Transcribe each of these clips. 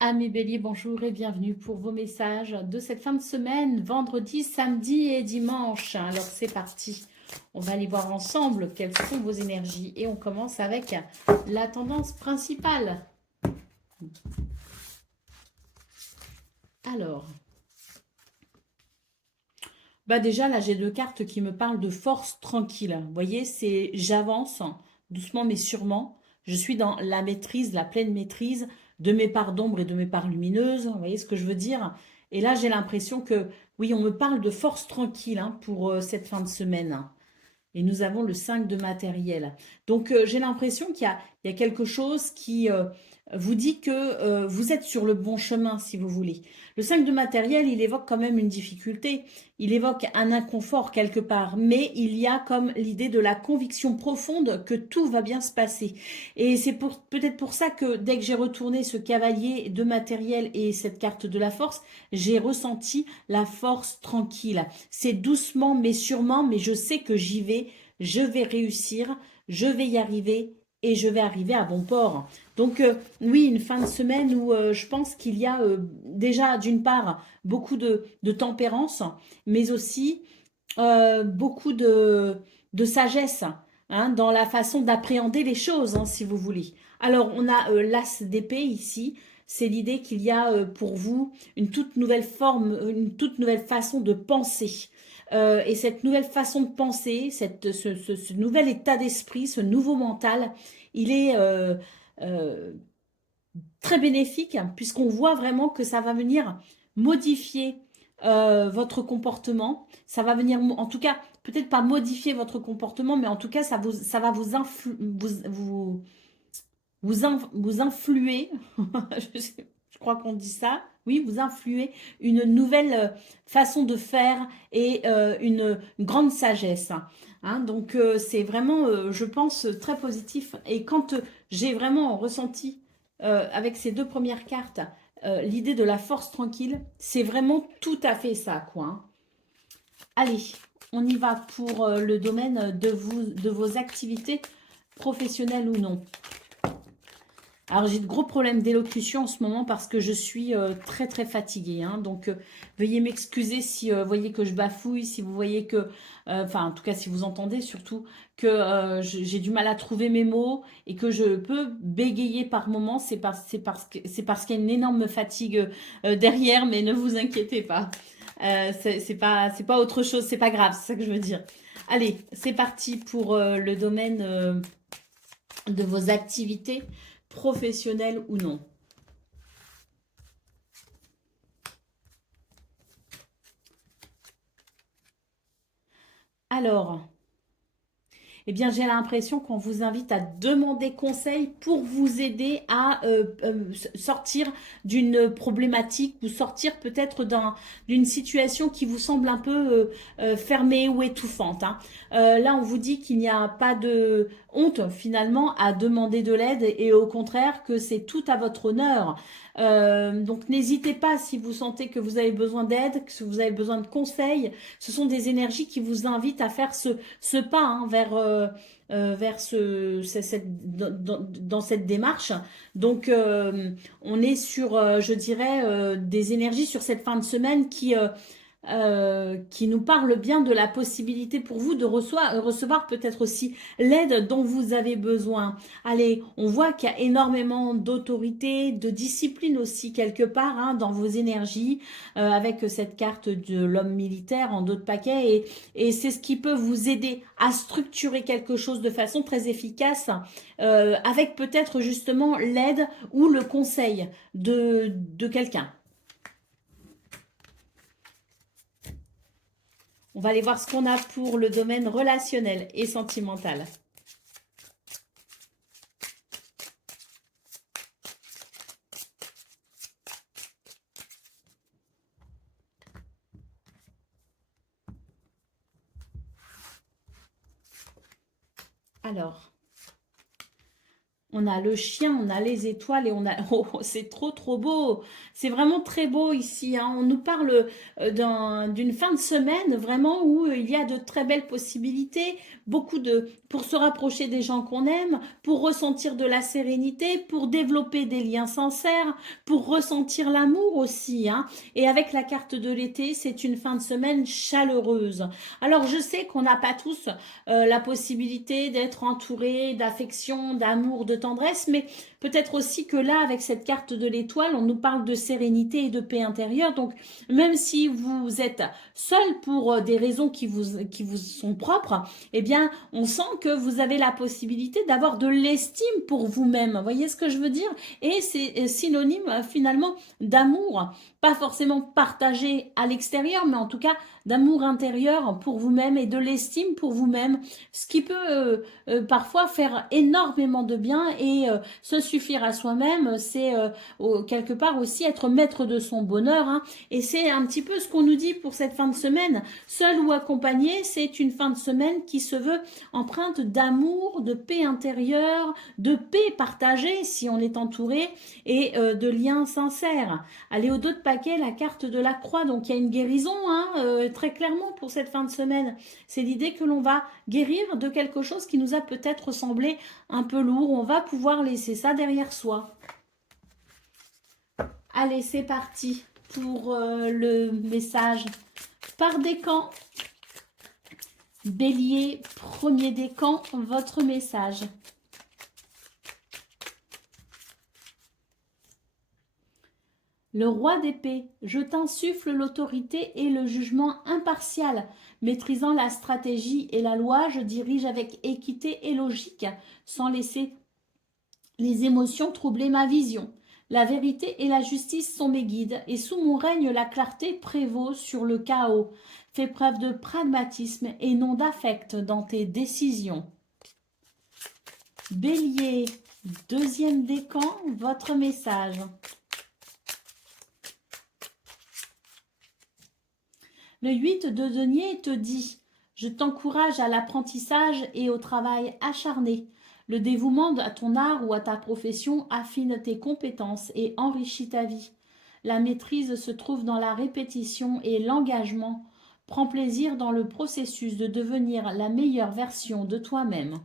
Amis béliers, bonjour et bienvenue pour vos messages de cette fin de semaine, vendredi, samedi et dimanche. Alors c'est parti, on va aller voir ensemble quelles sont vos énergies et on commence avec la tendance principale. Alors, déjà là j'ai deux cartes qui me parlent de force tranquille. Vous voyez, c'est j'avance doucement mais sûrement. Je suis dans la maîtrise, la pleine maîtrise de mes parts d'ombre et de mes parts lumineuses. Vous voyez ce que je veux dire? Et là j'ai l'impression que oui, on me parle de force tranquille pour cette fin de semaine. Et nous avons le 5 de matériel. Donc, j'ai l'impression qu'il y a quelque chose qui vous dit que vous êtes sur le bon chemin, si vous voulez. Le 5 de matériel, il évoque quand même une difficulté. Il évoque un inconfort quelque part. Mais il y a comme l'idée de la conviction profonde que tout va bien se passer. Et c'est peut-être pour ça que dès que j'ai retourné ce cavalier de matériel et cette carte de la force, j'ai ressenti la force tranquille. C'est doucement mais sûrement, mais je sais que j'y vais, je vais réussir, je vais y arriver et je vais arriver à bon port. Donc oui, une fin de semaine où je pense qu'il y a déjà d'une part beaucoup de tempérance, mais aussi beaucoup de sagesse dans la façon d'appréhender les choses, si vous voulez. Alors, on a l'as d'épée ici. C'est l'idée qu'il y a pour vous une toute nouvelle forme, une toute nouvelle façon de penser. Et cette nouvelle façon de penser, ce nouvel état d'esprit, ce nouveau mental, il est euh, très bénéfique puisqu'on voit vraiment que ça va venir modifier votre comportement. Ça va venir, en tout cas, peut-être pas modifier votre comportement, mais en tout cas, ça va vous influer. Je crois qu'on dit ça. Oui, vous influer une nouvelle façon de faire et une grande sagesse. Donc, c'est vraiment, je pense, très positif. Et quand j'ai vraiment ressenti avec ces deux premières cartes l'idée de la force tranquille, c'est vraiment tout à fait ça, quoi. Allez, on y va pour le domaine de vos activités professionnelles ou non. Alors j'ai de gros problèmes d'élocution en ce moment parce que je suis très très fatiguée. Donc veuillez m'excuser si vous voyez que je bafouille, si vous voyez que, enfin en tout cas si vous entendez surtout que j'ai du mal à trouver mes mots et que je peux bégayer par moments. C'est parce qu'il y a une énorme fatigue derrière, mais ne vous inquiétez pas. C'est pas autre chose, c'est pas grave, c'est ça que je veux dire. Allez, c'est parti pour le domaine de vos activités professionnelles ou non. Alors, eh bien, j'ai l'impression qu'on vous invite à demander conseil pour vous aider à sortir d'une problématique ou sortir peut-être d'une situation qui vous semble un peu fermée ou étouffante. Là, on vous dit qu'il n'y a pas de honte finalement à demander de l'aide et au contraire que c'est tout à votre honneur. Donc, n'hésitez pas si vous sentez que vous avez besoin d'aide, que vous avez besoin de conseils. Ce sont des énergies qui vous invitent à faire ce pas vers dans cette démarche. Donc, on est sur, je dirais, des énergies sur cette fin de semaine qui nous parle bien de la possibilité pour vous de recevoir peut-être aussi l'aide dont vous avez besoin. Allez, on voit qu'il y a énormément d'autorité, de discipline aussi quelque part dans vos énergies, avec cette carte de l'homme militaire en dos de paquet. Et c'est ce qui peut vous aider à structurer quelque chose de façon très efficace, avec peut-être justement l'aide ou le conseil de quelqu'un. On va aller voir ce qu'on a pour le domaine relationnel et sentimental. Alors, On a le chien, on a les étoiles et on a... Oh, c'est trop, trop beau. C'est vraiment très beau ici, hein. On nous parle d'une fin de semaine vraiment où il y a de très belles possibilités, beaucoup de... pour se rapprocher des gens qu'on aime, pour ressentir de la sérénité, pour développer des liens sincères, pour ressentir l'amour aussi, hein. Et avec la carte de l'été, c'est une fin de semaine chaleureuse. Alors, je sais qu'on n'a pas tous la possibilité d'être entouré d'affection, d'amour, de tendresse, mais peut-être aussi que là, avec cette carte de l'étoile, on nous parle de sérénité et de paix intérieure. Donc, même si vous êtes seul pour des raisons qui vous sont propres, eh bien, on sent que vous avez la possibilité d'avoir de l'estime pour vous-même. Vous voyez ce que je veux dire? Et c'est synonyme finalement d'amour, pas forcément partagé à l'extérieur, mais en tout cas d'amour intérieur pour vous-même et de l'estime pour vous-même, ce qui peut parfois faire énormément de bien et se suffire à soi-même, c'est quelque part aussi être maître de son bonheur, hein. Et c'est un petit peu ce qu'on nous dit pour cette fin de semaine. Seul ou accompagné, c'est une fin de semaine qui se veut empreinte d'amour, de paix intérieure, de paix partagée si on est entouré et de liens sincères. Allez, au dos de paquet, la carte de la croix, donc il y a une guérison, hein, très clairement pour cette fin de semaine. C'est l'idée que l'on va guérir de quelque chose qui nous a peut-être semblé un peu lourd. On va pouvoir laisser ça derrière soi. Allez, c'est parti pour le message par décan. Bélier, premier décan, votre message. Le roi d'épée, je t'insuffle l'autorité et le jugement impartial. Maîtrisant la stratégie et la loi, je dirige avec équité et logique, sans laisser les émotions troubler ma vision. La vérité et la justice sont mes guides, et sous mon règne la clarté prévaut sur le chaos. Fais preuve de pragmatisme et non d'affect dans tes décisions. Bélier, deuxième décan, votre message. Le 8 de denier te dit « Je t'encourage à l'apprentissage et au travail acharné. Le dévouement à ton art ou à ta profession affine tes compétences et enrichit ta vie. La maîtrise se trouve dans la répétition et l'engagement. Prends plaisir dans le processus de devenir la meilleure version de toi-même. »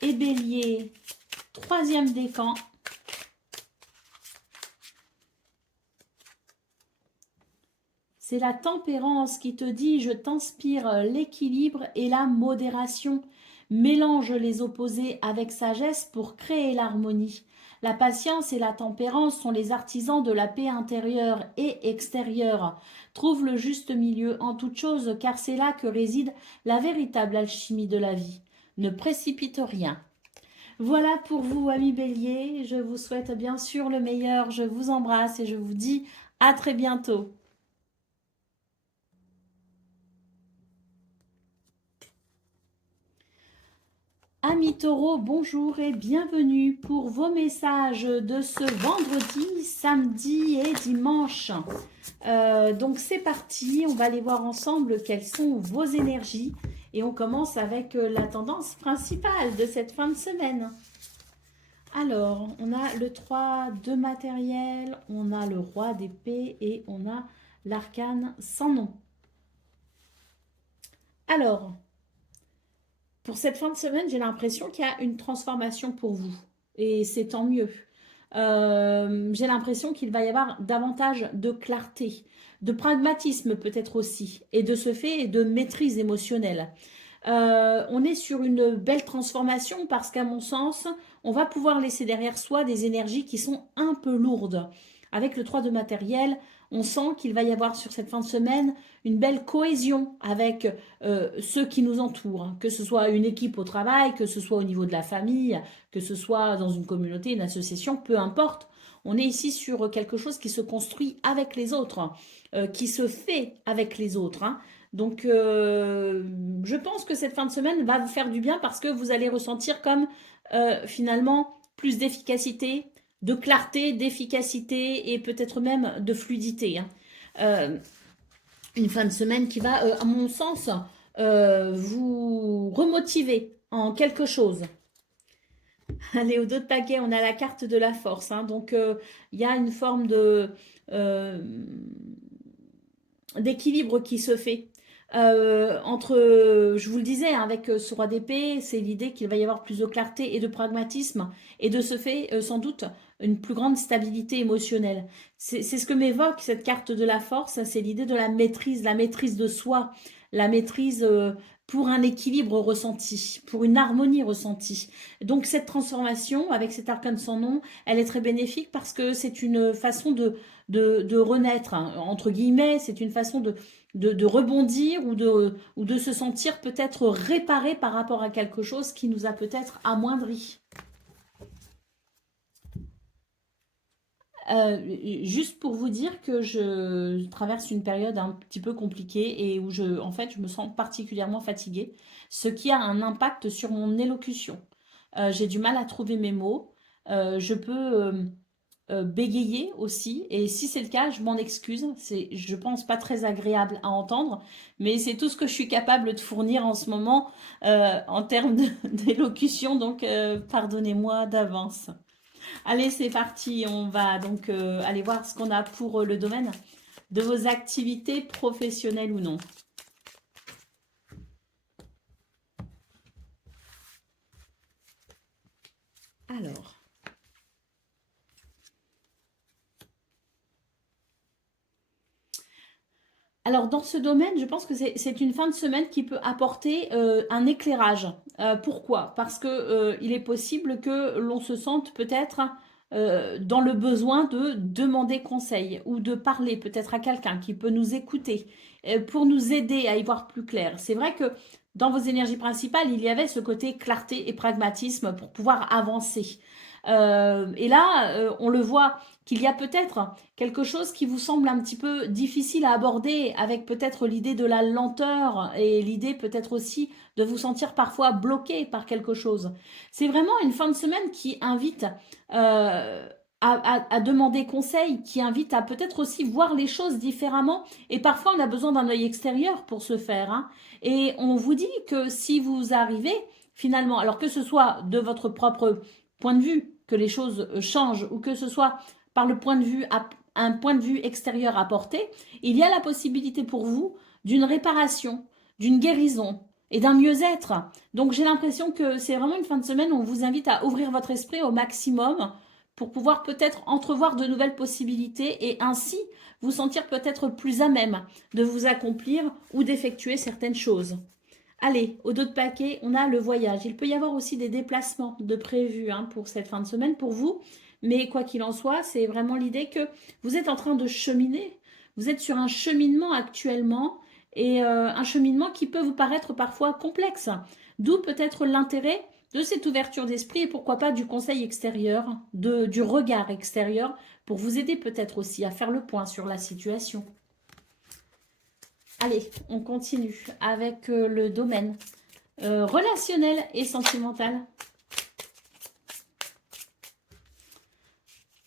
Et Bélier, troisième décan. C'est la tempérance qui te dit « Je t'inspire l'équilibre et la modération. Mélange les opposés avec sagesse pour créer l'harmonie. La patience et la tempérance sont les artisans de la paix intérieure et extérieure. Trouve le juste milieu en toute chose, car c'est là que réside la véritable alchimie de la vie. Ne précipite rien. » Voilà pour vous, amis Bélier. Je vous souhaite bien sûr le meilleur. Je vous embrasse et je vous dis à très bientôt. Amis taureaux, bonjour et bienvenue pour vos messages de ce vendredi, samedi et dimanche. Donc c'est parti, on va aller voir ensemble quelles sont vos énergies et on commence avec la tendance principale de cette fin de semaine. Alors, on a le 3 de matériel, on a le roi d'épée et on a l'arcane sans nom. Alors, pour cette fin de semaine, j'ai l'impression qu'il y a une transformation pour vous. Et c'est tant mieux. J'ai l'impression qu'il va y avoir davantage de clarté, de pragmatisme peut-être aussi, et de ce fait, de maîtrise émotionnelle. On est sur une belle transformation parce qu'à mon sens, on va pouvoir laisser derrière soi des énergies qui sont un peu lourdes. Avec le 3 de matériel, on sent qu'il va y avoir sur cette fin de semaine une belle cohésion avec ceux qui nous entourent, que ce soit une équipe au travail, que ce soit au niveau de la famille, que ce soit dans une communauté, une association, peu importe. On est ici sur quelque chose qui se construit avec les autres, qui se fait avec les autres, hein. Donc, je pense que cette fin de semaine va vous faire du bien parce que vous allez ressentir comme finalement plus d'efficacité, de clarté, d'efficacité et peut-être même de fluidité, hein. Une fin de semaine qui va, à mon sens, vous remotiver en quelque chose. Allez, au dos de paquet, on a la carte de la force, hein. Donc, il y a une forme de euh, d'équilibre qui se fait. Entre, je vous le disais, hein, avec ce roi d'épée, c'est l'idée qu'il va y avoir plus de clarté et de pragmatisme, et de ce fait, sans doute, une plus grande stabilité émotionnelle. C'est ce que m'évoque cette carte de la force, c'est l'idée de la maîtrise de soi, la maîtrise pour un équilibre ressenti, pour une harmonie ressentie. Donc cette transformation, avec cet arcane sans nom, elle est très bénéfique parce que c'est une façon de renaître, hein, entre guillemets, c'est une façon de rebondir ou de se sentir peut-être réparé par rapport à quelque chose qui nous a peut-être amoindri. Juste pour vous dire que je traverse une période un petit peu compliquée et où en fait, je me sens particulièrement fatiguée, ce qui a un impact sur mon élocution. J'ai du mal à trouver mes mots. Je peux bégayer aussi. Et si c'est le cas, je m'en excuse. C'est, je pense, pas très agréable à entendre, mais c'est tout ce que je suis capable de fournir en ce moment en termes d'élocution. Donc, pardonnez-moi d'avance. Allez, c'est parti. On va donc aller voir ce qu'on a pour le domaine de vos activités professionnelles ou non. Alors. Alors, dans ce domaine, je pense que c'est une fin de semaine qui peut apporter un éclairage. Pourquoi? Parce que il est possible que l'on se sente peut-être dans le besoin de demander conseil ou de parler peut-être à quelqu'un qui peut nous écouter pour nous aider à y voir plus clair. C'est vrai que dans vos énergies principales, il y avait ce côté clarté et pragmatisme pour pouvoir avancer. Et là, on le voit qu'il y a peut-être quelque chose qui vous semble un petit peu difficile à aborder, avec peut-être l'idée de la lenteur et l'idée peut-être aussi de vous sentir parfois bloqué par quelque chose. C'est vraiment une fin de semaine qui invite à demander conseil, qui invite à peut-être aussi voir les choses différemment. Et parfois, on a besoin d'un œil extérieur pour ce faire, hein. Et on vous dit que si vous arrivez finalement, alors que ce soit de votre propre point de vue, que les choses changent, ou que ce soit par le point de vue, un point de vue extérieur apporté, il y a la possibilité pour vous d'une réparation, d'une guérison et d'un mieux-être. Donc j'ai l'impression que c'est vraiment une fin de semaine où on vous invite à ouvrir votre esprit au maximum pour pouvoir peut-être entrevoir de nouvelles possibilités et ainsi vous sentir peut-être plus à même de vous accomplir ou d'effectuer certaines choses. Allez, au dos de paquet, on a le voyage. Il peut y avoir aussi des déplacements de prévus hein, pour cette fin de semaine pour vous. Mais quoi qu'il en soit, c'est vraiment l'idée que vous êtes en train de cheminer. Vous êtes sur un cheminement actuellement et un cheminement qui peut vous paraître parfois complexe. D'où peut-être l'intérêt de cette ouverture d'esprit et pourquoi pas du conseil extérieur, du regard extérieur pour vous aider peut-être aussi à faire le point sur la situation. Allez, on continue avec le domaine relationnel et sentimental.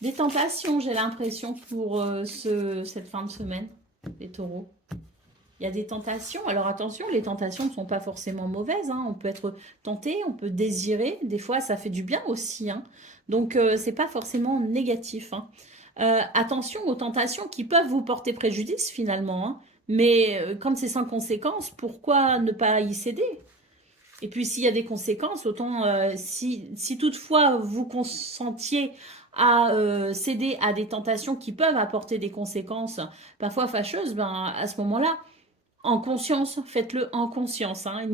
Des tentations, j'ai l'impression, pour cette fin de semaine, les taureaux. Il y a des tentations. Alors attention, les tentations ne sont pas forcément mauvaises, hein. On peut être tenté, on peut désirer. Des fois, ça fait du bien aussi, hein. Donc, c'est pas forcément négatif, hein. Attention aux tentations qui peuvent vous porter préjudice finalement, hein. Mais quand c'est sans conséquence, pourquoi ne pas y céder? Et puis s'il y a des conséquences, autant si toutefois vous consentiez à céder à des tentations qui peuvent apporter des conséquences parfois fâcheuses, ben à ce moment-là, en conscience, faites-le en conscience, hein.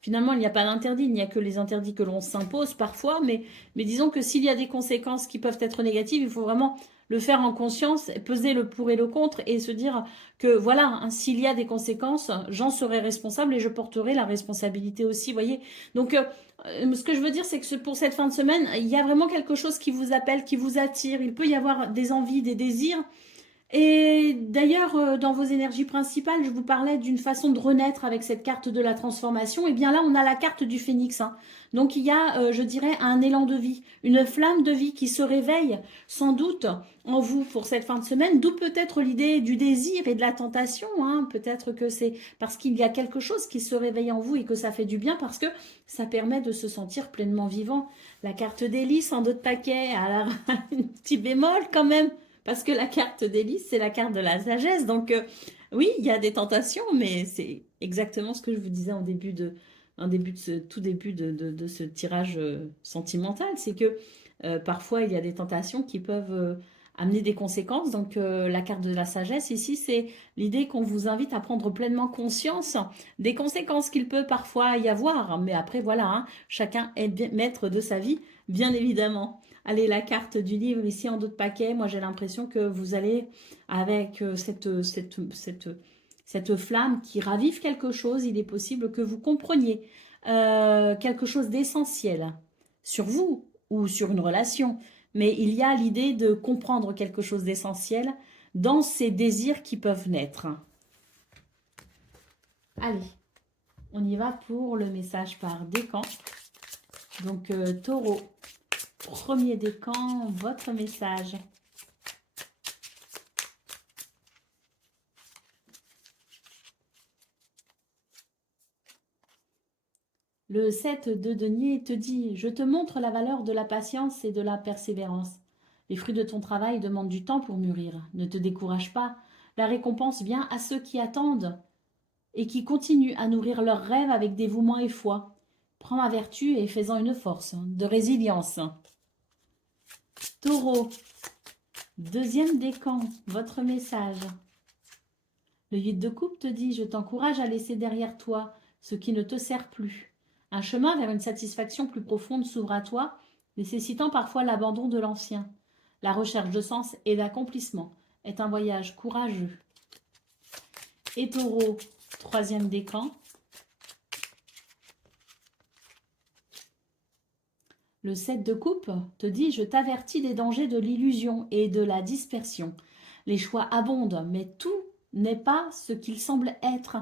Finalement, il n'y a pas d'interdit, il n'y a que les interdits que l'on s'impose parfois, mais disons que s'il y a des conséquences qui peuvent être négatives, il faut vraiment le faire en conscience, peser le pour et le contre et se dire que voilà, hein, s'il y a des conséquences, j'en serai responsable et je porterai la responsabilité aussi, voyez. Donc, ce que je veux dire, c'est que pour cette fin de semaine, il y a vraiment quelque chose qui vous appelle, qui vous attire. Il peut y avoir des envies, des désirs, Et d'ailleurs, dans vos énergies principales, je vous parlais d'une façon de renaître avec cette carte de la transformation. Et bien là, on a la carte du phénix, hein. Donc il y a, je dirais, un élan de vie, une flamme de vie qui se réveille sans doute en vous pour cette fin de semaine. D'où peut-être l'idée du désir et de la tentation, hein. Peut-être que c'est parce qu'il y a quelque chose qui se réveille en vous et que ça fait du bien parce que ça permet de se sentir pleinement vivant. La carte d'hélice en dos de paquet, alors un petit bémol quand même. Parce que la carte d'hélice, c'est la carte de la sagesse. Donc, oui, il y a des tentations, mais c'est exactement ce que je vous disais tout début de ce tirage sentimental. C'est que parfois, il y a des tentations qui peuvent amener des conséquences. Donc, la carte de la sagesse, ici, c'est l'idée qu'on vous invite à prendre pleinement conscience des conséquences qu'il peut parfois y avoir. Mais après, voilà, hein, chacun est maître de sa vie, bien évidemment. Allez, la carte du livre ici en dos de paquet, moi j'ai l'impression que vous allez avec cette flamme qui ravive quelque chose, il est possible que vous compreniez quelque chose d'essentiel sur vous ou sur une relation. Mais il y a l'idée de comprendre quelque chose d'essentiel dans ces désirs qui peuvent naître. Allez, on y va pour le message par décan. Donc, taureau. Premier décan, votre message. Le 7 de denier te dit « Je te montre la valeur de la patience et de la persévérance. Les fruits de ton travail demandent du temps pour mûrir. Ne te décourage pas. La récompense vient à ceux qui attendent et qui continuent à nourrir leurs rêves avec dévouement et foi. Prends ma vertu et fais-en une force de résilience. » Taureau, deuxième décan, votre message. Le 8 de coupe te dit « Je t'encourage à laisser derrière toi ce qui ne te sert plus. Un chemin vers une satisfaction plus profonde s'ouvre à toi, nécessitant parfois l'abandon de l'ancien. La recherche de sens et d'accomplissement est un voyage courageux. » Et Taureau, troisième décan. Le 7 de coupe te dit « Je t'avertis des dangers de l'illusion et de la dispersion. Les choix abondent, mais tout n'est pas ce qu'il semble être.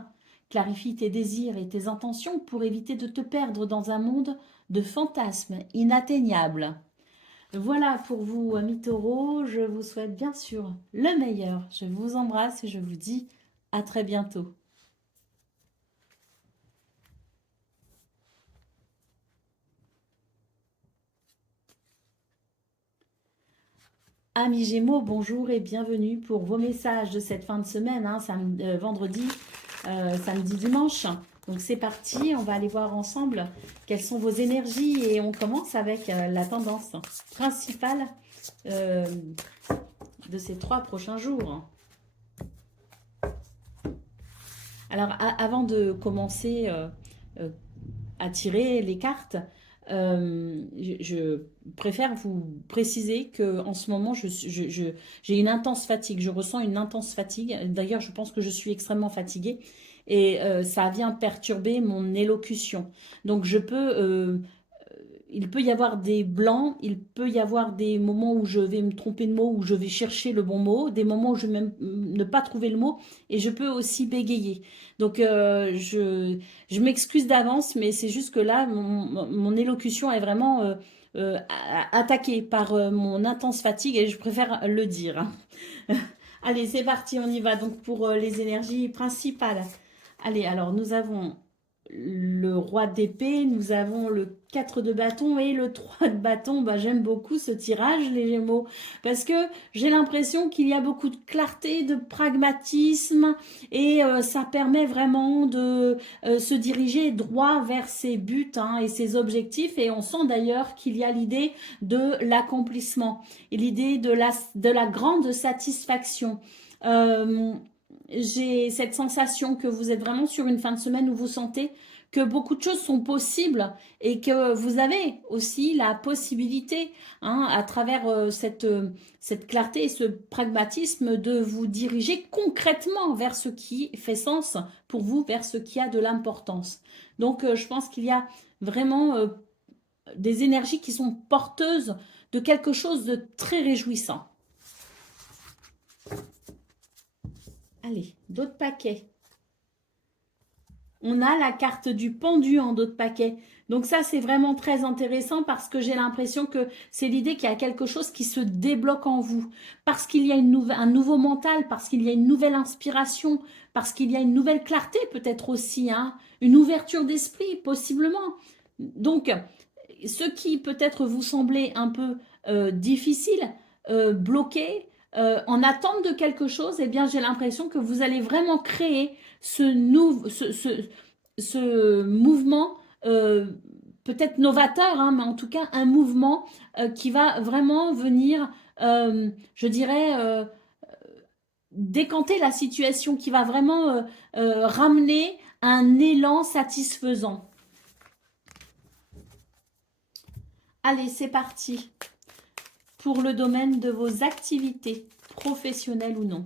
Clarifie tes désirs et tes intentions pour éviter de te perdre dans un monde de fantasmes inatteignables. » Voilà pour vous, amis taureaux. Je vous souhaite bien sûr le meilleur. Je vous embrasse et je vous dis à très bientôt. Amis Gémeaux, bonjour et bienvenue pour vos messages de cette fin de semaine, hein, vendredi, samedi, dimanche. Donc c'est parti, on va aller voir ensemble quelles sont vos énergies et on commence avec la tendance principale de ces 3 prochains jours. Alors avant de commencer à tirer les cartes, je préfère vous préciser que en ce moment, j'ai une intense fatigue. Je ressens une intense fatigue. D'ailleurs, je pense que je suis extrêmement fatiguée et ça vient perturber mon élocution. Donc, il peut y avoir des blancs, il peut y avoir des moments où je vais me tromper de mot, où je vais chercher le bon mot, des moments où je vais même ne pas trouver le mot, et je peux aussi bégayer. Donc, je m'excuse d'avance, mais c'est juste que là, mon élocution est vraiment attaquée par mon intense fatigue, et je préfère le dire. Allez, c'est parti, on y va. Donc, pour les énergies principales. Allez, alors, nous avons le roi d'épée, nous avons le 4 de bâton et le 3 de bâton. Bah, j'aime beaucoup ce tirage, les Gémeaux, parce que j'ai l'impression qu'il y a beaucoup de clarté, de pragmatisme, et ça permet vraiment de se diriger droit vers ses buts, hein, et ses objectifs, et on sent d'ailleurs qu'il y a l'idée de l'accomplissement, et l'idée de la grande satisfaction. J'ai cette sensation que vous êtes vraiment sur une fin de semaine où vous sentez que beaucoup de choses sont possibles et que vous avez aussi la possibilité, hein, à travers cette clarté et ce pragmatisme, de vous diriger concrètement vers ce qui fait sens pour vous, vers ce qui a de l'importance. Donc, je pense qu'il y a vraiment des énergies qui sont porteuses de quelque chose de très réjouissant. Allez, d'autres paquets. On a la carte du pendu en d'autres paquets. Donc ça, c'est vraiment très intéressant parce que j'ai l'impression que c'est l'idée qu'il y a quelque chose qui se débloque en vous. Parce qu'il y a un nouveau mental, parce qu'il y a une nouvelle inspiration, parce qu'il y a une nouvelle clarté peut-être aussi, hein, une ouverture d'esprit possiblement. Donc, ce qui peut-être vous semblait un peu difficile, bloqué, en attente de quelque chose, eh bien j'ai l'impression que vous allez vraiment créer ce mouvement peut-être novateur, hein, mais en tout cas un mouvement qui va vraiment venir, je dirais, décanter la situation, qui va vraiment ramener un élan satisfaisant. Allez, c'est parti pour le domaine de vos activités, professionnelles ou non.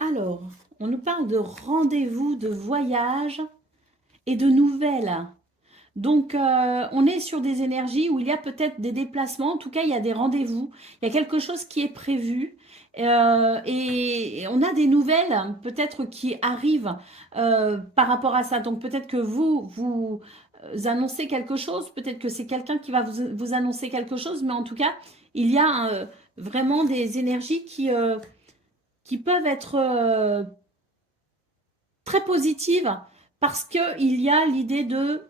Alors, on nous parle de rendez-vous, de voyage et de nouvelles. Donc, on est sur des énergies où il y a peut-être des déplacements. En tout cas, il y a des rendez-vous. Il y a quelque chose qui est prévu. Et on a des nouvelles peut-être qui arrivent par rapport à ça. Donc, peut-être que vous annoncez quelque chose. Peut-être que c'est quelqu'un qui va vous annoncer quelque chose. Mais en tout cas, il y a vraiment des énergies qui peuvent être très positives parce qu'il y a l'idée de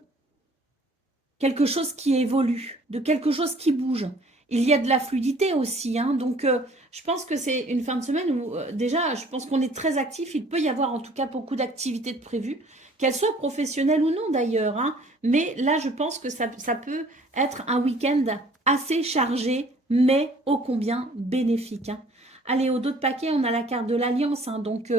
quelque chose qui évolue, de quelque chose qui bouge. Il y a de la fluidité aussi, hein, donc je pense que c'est une fin de semaine où déjà, je pense qu'on est très actif. Il peut y avoir en tout cas beaucoup d'activités de prévues, qu'elles soient professionnelles ou non d'ailleurs, hein, mais là, je pense que ça peut être un week-end assez chargé, mais ô combien bénéfique, hein. Allez, au dos de paquet, on a la carte de l'alliance, hein, donc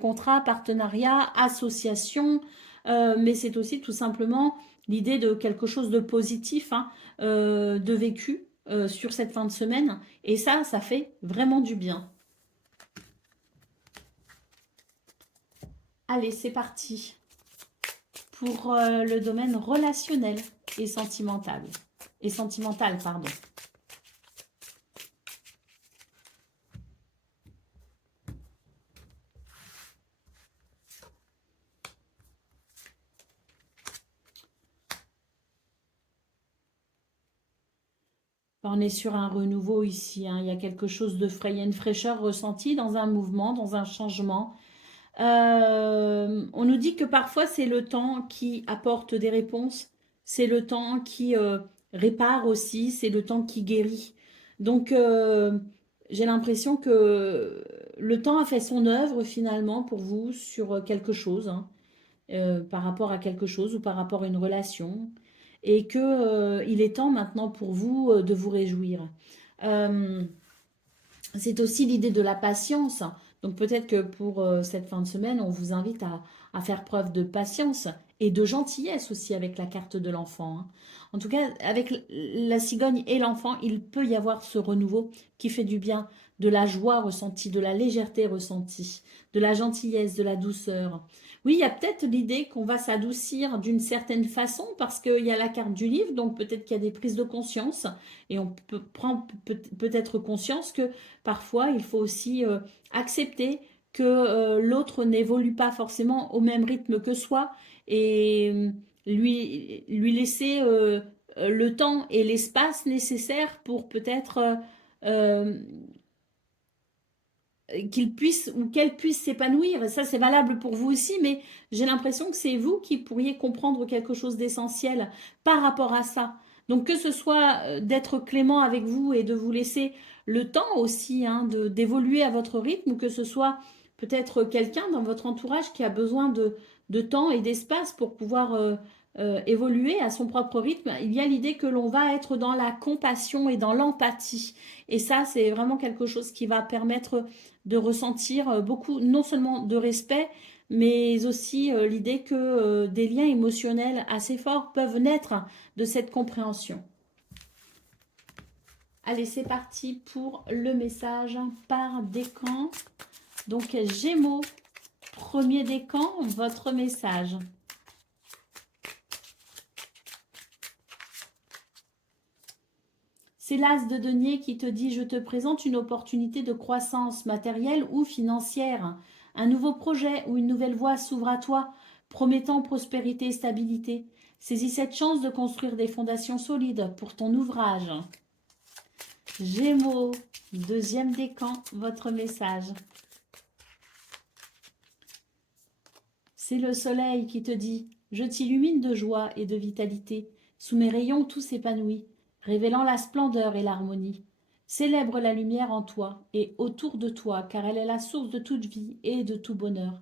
contrat, partenariat, association, mais c'est aussi tout simplement l'idée de quelque chose de positif, hein, de vécu sur cette fin de semaine. Et ça fait vraiment du bien. Allez, c'est parti pour le domaine relationnel et sentimental. Et sentimental, pardon. On est sur un renouveau ici, hein. Il y a quelque chose de frais, il y a une fraîcheur ressentie dans un mouvement, dans un changement. On nous dit que parfois c'est le temps qui apporte des réponses, c'est le temps qui répare aussi, c'est le temps qui guérit. Donc j'ai l'impression que le temps a fait son œuvre finalement pour vous sur quelque chose, hein, par rapport à quelque chose ou par rapport à une relation, et que il est temps maintenant pour vous de vous réjouir. Euh, c'est aussi l'idée de la patience. Donc peut-être que pour cette fin de semaine, on vous invite à faire preuve de patience et de gentillesse aussi avec la carte de l'enfant, hein. En tout cas, avec la cigogne et l'enfant, il peut y avoir ce renouveau qui fait du bien, de la joie ressentie, de la légèreté ressentie, de la gentillesse, de la douceur. Oui, il y a peut-être l'idée qu'on va s'adoucir d'une certaine façon parce qu'il y a la carte du livre, donc peut-être qu'il y a des prises de conscience et on peut prendre peut-être conscience que parfois, il faut aussi accepter que l'autre n'évolue pas forcément au même rythme que soi et lui laisser le temps et l'espace nécessaires pour peut-être euh, qu'il puisse ou qu'elle puisse s'épanouir. Et ça, c'est valable pour vous aussi, mais j'ai l'impression que c'est vous qui pourriez comprendre quelque chose d'essentiel par rapport à ça. Donc que ce soit d'être clément avec vous et de vous laisser le temps aussi, hein, d'évoluer à votre rythme, ou que ce soit peut-être quelqu'un dans votre entourage qui a besoin de temps et d'espace pour pouvoir évoluer à son propre rythme, il y a l'idée que l'on va être dans la compassion et dans l'empathie. Et ça, c'est vraiment quelque chose qui va permettre de ressentir beaucoup, non seulement de respect, mais aussi l'idée que des liens émotionnels assez forts peuvent naître de cette compréhension. Allez, c'est parti pour le message par décan. Donc, Gémeaux, premier décan, votre message. C'est l'as de denier qui te dit: je te présente une opportunité de croissance matérielle ou financière. Un nouveau projet ou une nouvelle voie s'ouvre à toi, promettant prospérité et stabilité. Saisis cette chance de construire des fondations solides pour ton ouvrage. Gémeaux, deuxième décan, votre message. C'est le soleil qui te dit: je t'illumine de joie et de vitalité. Sous mes rayons tout s'épanouit, révélant la splendeur et l'harmonie. Célèbre la lumière en toi et autour de toi, car elle est la source de toute vie et de tout bonheur.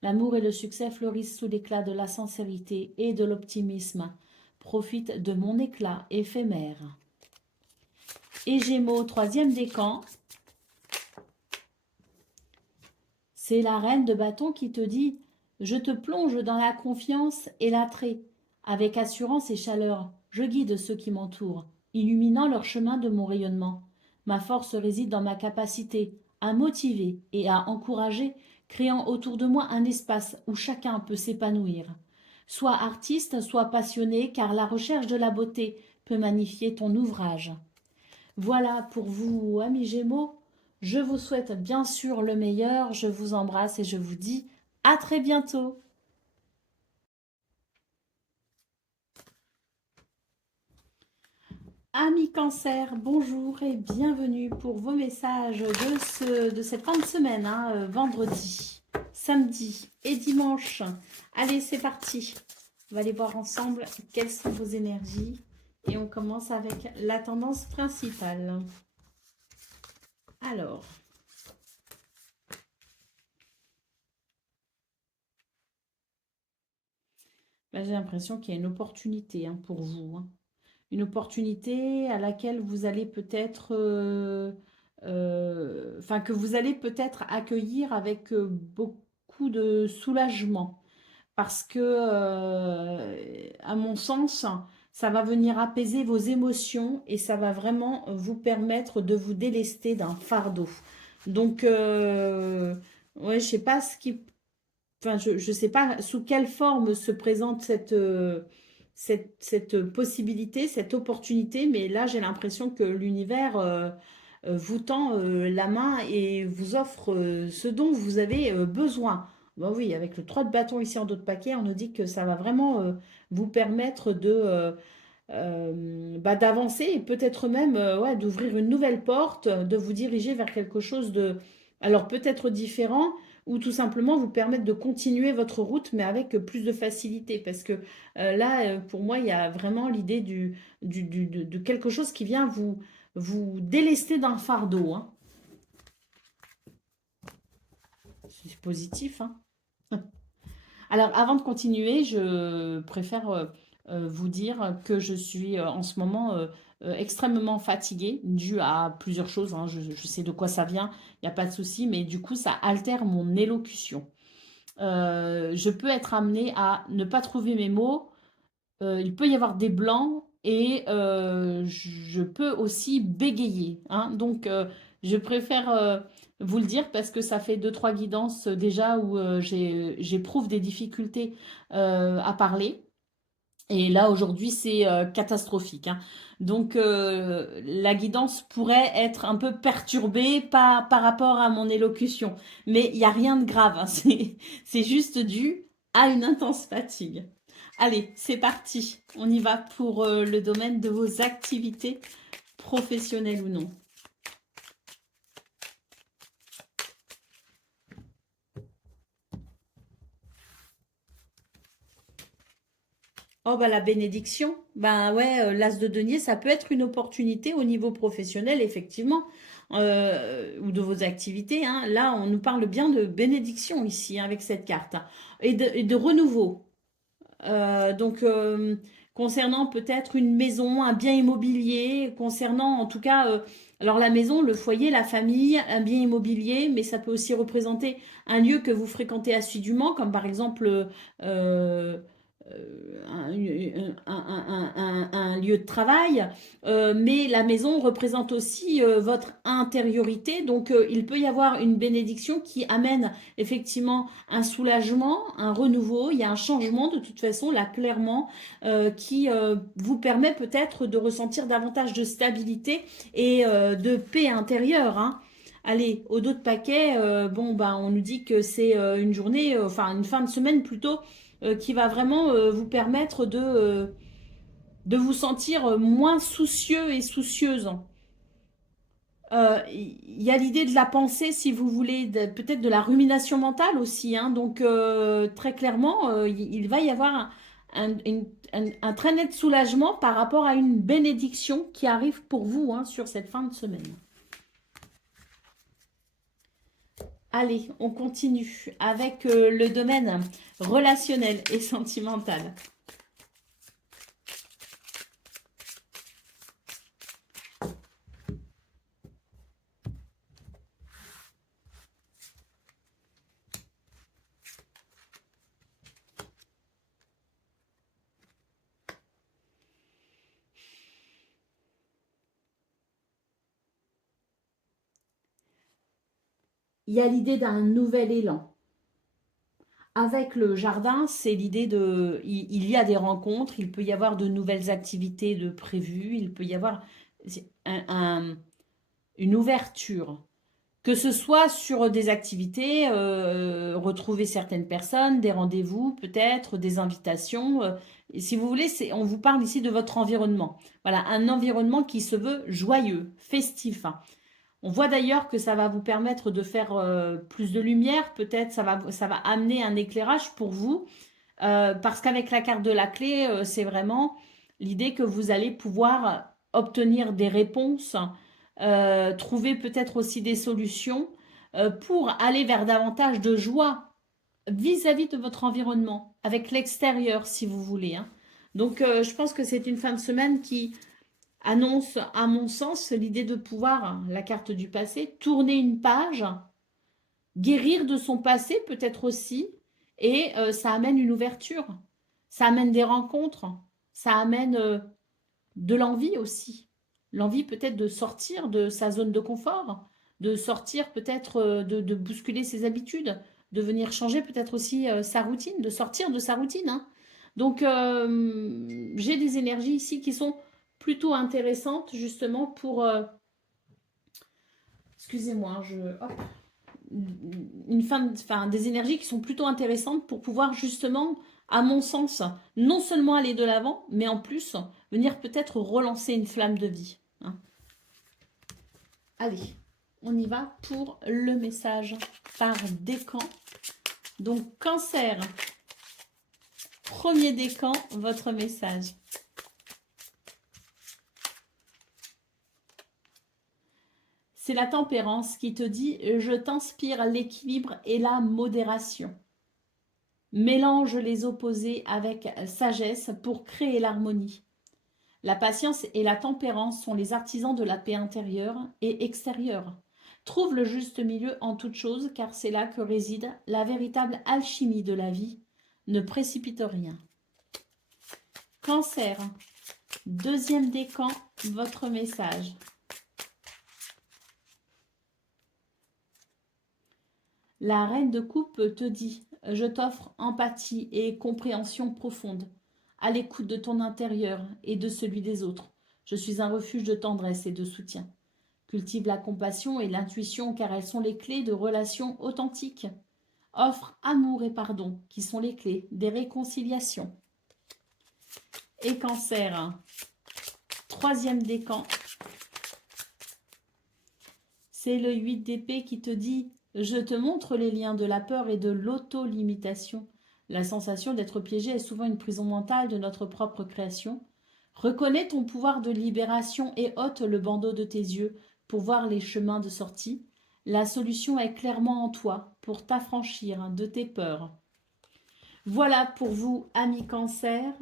L'amour et le succès fleurissent sous l'éclat de la sincérité et de l'optimisme. Profite de mon éclat éphémère. Et Gémeaux, troisième décan, c'est la reine de bâton qui te dit: je te plonge dans la confiance et l'attrait. Avec assurance et chaleur, je guide ceux qui m'entourent, illuminant leur chemin de mon rayonnement. Ma force réside dans ma capacité à motiver et à encourager, créant autour de moi un espace où chacun peut s'épanouir. Sois artiste, sois passionné, car la recherche de la beauté peut magnifier ton ouvrage. Voilà pour vous, amis Gémeaux. Je vous souhaite bien sûr le meilleur. Je vous embrasse et je vous dis à très bientôt. Amis Cancer, bonjour et bienvenue pour vos messages de cette fin de semaine, vendredi, samedi et dimanche. Allez, c'est parti. On va aller voir ensemble quelles sont vos énergies. Et on commence avec la tendance principale. Alors, j'ai l'impression qu'il y a une opportunité pour vous. Une opportunité à laquelle vous allez peut-être... que vous allez peut-être accueillir avec beaucoup de soulagement. Parce que, à mon sens, ça va venir apaiser vos émotions et ça va vraiment vous permettre de vous délester d'un fardeau. Donc, ouais, je sais pas ce qui enfin, je sais pas sous quelle forme se présente cette possibilité, cette opportunité, mais là, j'ai l'impression que l'univers vous tend la main et vous offre ce dont vous avez besoin. Bah oui, avec le 3 de bâton ici en dos de paquet, on nous dit que ça va vraiment vous permettre d'avancer et peut-être même ouais, d'ouvrir une nouvelle porte, de vous diriger vers quelque chose de, alors peut-être différent, ou tout simplement vous permettre de continuer votre route, mais avec plus de facilité. Parce que là, pour moi, il y a vraiment l'idée de quelque chose qui vient vous délester d'un fardeau. C'est positif. Alors, avant de continuer, je préfère vous dire que je suis en ce moment extrêmement fatiguée, dû à plusieurs choses. Je sais de quoi ça vient, il n'y a pas de souci, mais du coup, ça altère mon élocution. Je peux être amenée à ne pas trouver mes mots. Il peut y avoir des blancs et je peux aussi bégayer. Donc, je préfère vous le dire parce que ça fait deux, trois guidances déjà où j'éprouve des difficultés à parler. Et là, aujourd'hui, c'est catastrophique. Donc, la guidance pourrait être un peu perturbée par rapport à mon élocution. Mais il n'y a rien de grave. C'est juste dû à une intense fatigue. Allez, c'est parti. On y va pour le domaine de vos activités professionnelles ou non. Oh bah la bénédiction, ben ouais, l'as de denier, ça peut être une opportunité au niveau professionnel, effectivement, ou de vos activités. Là, on nous parle bien de bénédiction ici, avec cette carte, et de renouveau. Donc, concernant peut-être une maison, un bien immobilier, concernant en tout cas, alors la maison, le foyer, la famille, un bien immobilier, mais ça peut aussi représenter un lieu que vous fréquentez assidûment, comme par exemple un lieu de travail, mais la maison représente aussi votre intériorité. Donc, il peut y avoir une bénédiction qui amène effectivement un soulagement, un renouveau. Il y a un changement de toute façon, là, clairement, qui vous permet peut-être de ressentir davantage de stabilité et de paix intérieure, hein. Allez, au dos de paquet, bon, ben, on nous dit que c'est une journée, enfin une fin de semaine plutôt, qui va vraiment vous permettre de vous sentir moins soucieux et soucieuse. Il y a l'idée de la pensée, si vous voulez, peut-être de la rumination mentale aussi, hein. Donc, très clairement, il va y avoir un très net soulagement par rapport à une bénédiction qui arrive pour vous, hein, sur cette fin de semaine. Allez, on continue avec le domaine relationnel et sentimental. Il y a l'idée d'un nouvel élan. Avec le jardin, c'est l'idée de... Il y a des rencontres, il peut y avoir de nouvelles activités de prévues, il peut y avoir un- un- une ouverture. Que ce soit sur des activités, retrouver certaines personnes, des rendez-vous peut-être, des invitations. Et si vous voulez, on vous parle ici de votre environnement. Voilà, un environnement qui se veut joyeux, festif, hein. On voit d'ailleurs que ça va vous permettre de faire plus de lumière, peut-être ça va amener un éclairage pour vous, parce qu'avec la carte de la clé, c'est vraiment l'idée que vous allez pouvoir obtenir des réponses, trouver peut-être aussi des solutions pour aller vers davantage de joie vis-à-vis de votre environnement, avec l'extérieur si vous voulez, hein. Donc je pense que c'est une fin de semaine qui annonce, à mon sens, l'idée de pouvoir, la carte du passé, tourner une page, guérir de son passé peut-être aussi, et ça amène une ouverture, ça amène des rencontres, ça amène de l'envie aussi. L'envie peut-être de sortir de sa zone de confort, de sortir peut-être de bousculer ses habitudes, de venir changer peut-être aussi sa routine, de sortir de sa routine, hein. Donc, j'ai des énergies ici qui sont plutôt intéressantes justement pour... excusez-moi, hop, enfin, des énergies qui sont plutôt intéressantes pour pouvoir justement, à mon sens, non seulement aller de l'avant, mais en plus venir peut-être relancer une flamme de vie, hein. Allez, on y va pour le message par décan. Donc, Cancer, premier décan, votre message. C'est la tempérance qui te dit « Je t'inspire l'équilibre et la modération. Mélange les opposés avec sagesse pour créer l'harmonie. La patience et la tempérance sont les artisans de la paix intérieure et extérieure. Trouve le juste milieu en toute chose, car c'est là que réside la véritable alchimie de la vie. Ne précipite rien. » Cancer, deuxième décan, votre message. La reine de coupe te dit « Je t'offre empathie et compréhension profonde, à l'écoute de ton intérieur et de celui des autres. Je suis un refuge de tendresse et de soutien. Cultive la compassion et l'intuition car elles sont les clés de relations authentiques. Offre amour et pardon qui sont les clés des réconciliations. » Et Cancer, troisième décan, c'est le 8 d'épée qui te dit « Je te montre les liens de la peur et de l'auto-limitation. La sensation d'être piégé est souvent une prison mentale de notre propre création. Reconnais ton pouvoir de libération et ôte le bandeau de tes yeux pour voir les chemins de sortie. La solution est clairement en toi pour t'affranchir de tes peurs. » Voilà pour vous, amis Cancer.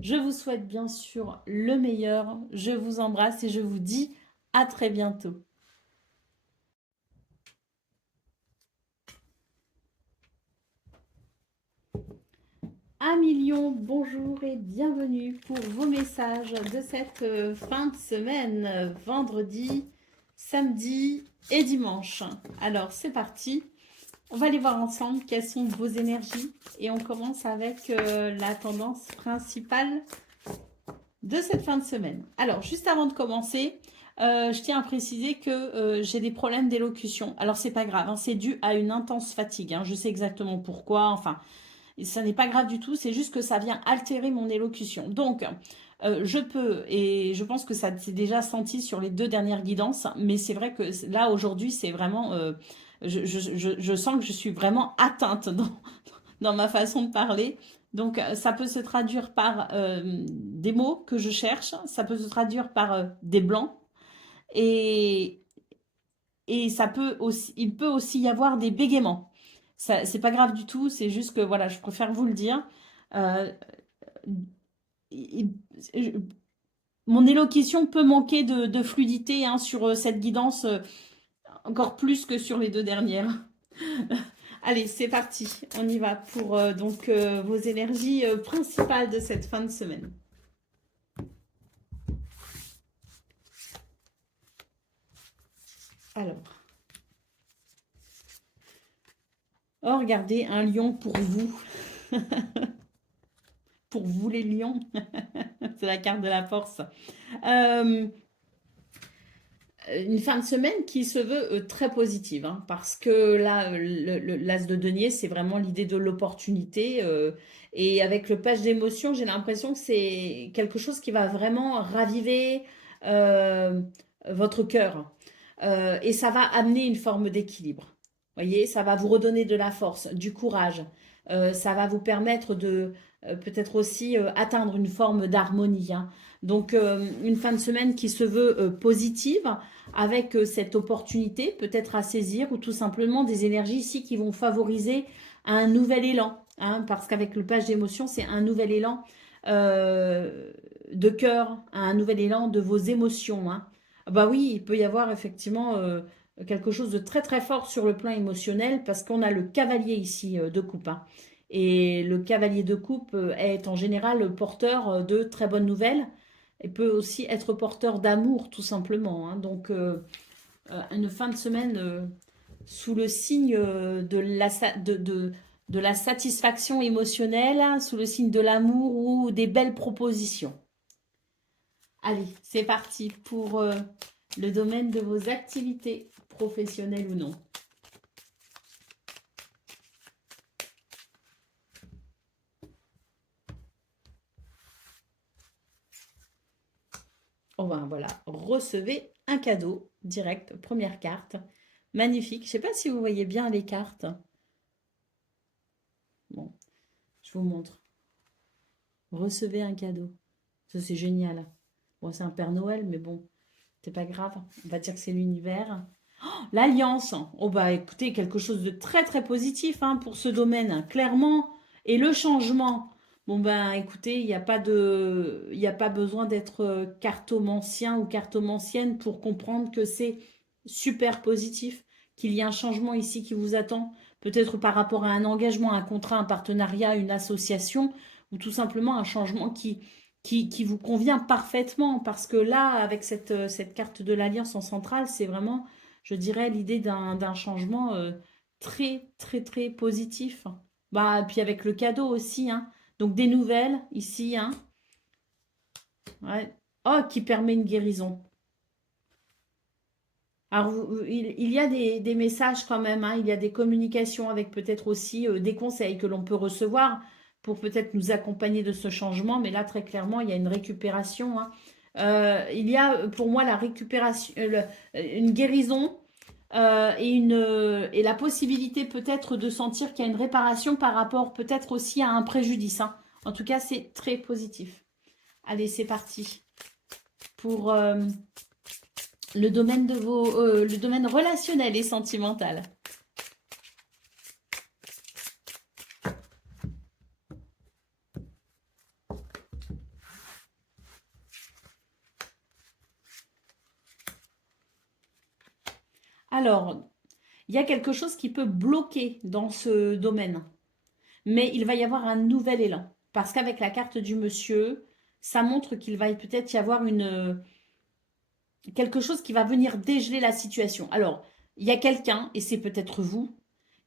Je vous souhaite bien sûr le meilleur. Je vous embrasse et je vous dis à très bientôt. 1 million, bonjour et bienvenue pour vos messages de cette fin de semaine, vendredi, samedi et dimanche. Alors c'est parti, on va aller voir ensemble quelles sont vos énergies et on commence avec la tendance principale de cette fin de semaine. Alors juste avant de commencer, je tiens à préciser que j'ai des problèmes d'élocution. Alors c'est pas grave, hein, c'est dû à une intense fatigue, hein, je sais exactement pourquoi, enfin... Et ça n'est pas grave du tout, c'est juste que ça vient altérer mon élocution. Donc, je peux, et je pense que ça s'est déjà senti sur les 2 dernières guidances, mais c'est vrai que là, aujourd'hui, c'est vraiment... je sens que je suis vraiment atteinte dans ma façon de parler. Donc, ça peut se traduire par des mots que je cherche, ça peut se traduire par des blancs, et, et ça peut aussi, il peut aussi y avoir des bégaiements. Ça, c'est pas grave du tout, c'est juste que voilà, je préfère vous le dire. Euh, il- je- Mon élocution peut manquer de fluidité hein, sur cette guidance, encore plus que sur les 2 dernières. Allez, c'est parti, on y va pour vos énergies principales de cette fin de semaine. Alors, oh, regardez, un lion pour vous. Pour vous les lions, c'est la carte de la force. Euh, une fin de semaine qui se veut très positive, hein, parce que là, l'as de denier, c'est vraiment l'idée de l'opportunité. Et avec le page d'émotion, j'ai l'impression que c'est quelque chose qui va vraiment raviver euh, votre cœur. Et ça va amener une forme d'équilibre. Voyez, ça va vous redonner de la force, du courage. Ça va vous permettre de peut-être aussi atteindre une forme d'harmonie, hein. Donc, une fin de semaine qui se veut positive, avec cette opportunité peut-être à saisir ou tout simplement des énergies ici qui vont favoriser un nouvel élan, hein, parce qu'avec le page d'émotion, c'est un nouvel élan de cœur, un nouvel élan de vos émotions, hein. Bah oui, il peut y avoir effectivement quelque chose de très très fort sur le plan émotionnel parce qu'on a le cavalier ici de coupe, hein. Et le cavalier de coupe est en général porteur de très bonnes nouvelles et peut aussi être porteur d'amour tout simplement, hein. Donc une fin de semaine sous le signe de la satisfaction émotionnelle, hein, sous le signe de l'amour ou des belles propositions. Allez, c'est parti pour le domaine de vos activités professionnelles ou non. Oh ben voilà, recevez un cadeau direct, première carte. Magnifique. Je ne sais pas si vous voyez bien les cartes. Bon, je vous montre. Recevez un cadeau. Ça, c'est génial. Bon, c'est un Père Noël, mais bon, c'est pas grave. On va dire que c'est l'univers. L'alliance. Oh bah écoutez, quelque chose de très très positif hein, pour ce domaine, hein, clairement. Et le changement. Bon ben écoutez, il n'y a pas besoin d'être cartomancien ou cartomancienne pour comprendre que c'est super positif, qu'il y a un changement ici qui vous attend. Peut-être par rapport à un engagement, un contrat, un partenariat, une association, ou tout simplement un changement qui vous convient parfaitement. Parce que là, avec cette carte de l'alliance en centrale, c'est vraiment je dirais, l'idée d'un changement très, très, très positif. Bah, puis avec le cadeau aussi, hein. Donc des nouvelles ici, hein. Ouais. Oh, qui permet une guérison. Alors, il y a des messages quand même, hein. Il y a des communications avec peut-être aussi des conseils que l'on peut recevoir pour peut-être nous accompagner de ce changement. Mais là, très clairement, il y a une récupération, hein. Il y a pour moi la récupération, une guérison et la possibilité peut-être de sentir qu'il y a une réparation par rapport peut-être aussi à un préjudice, hein. En tout cas, c'est très positif. Allez, c'est parti pour le domaine le domaine relationnel et sentimental. Alors, il y a quelque chose qui peut bloquer dans ce domaine. mais il va y avoir un nouvel élan. Parce qu'avec la carte du monsieur, ça montre qu'il va peut-être y avoir quelque chose qui va venir dégeler la situation. Alors, il y a quelqu'un, et c'est peut-être vous,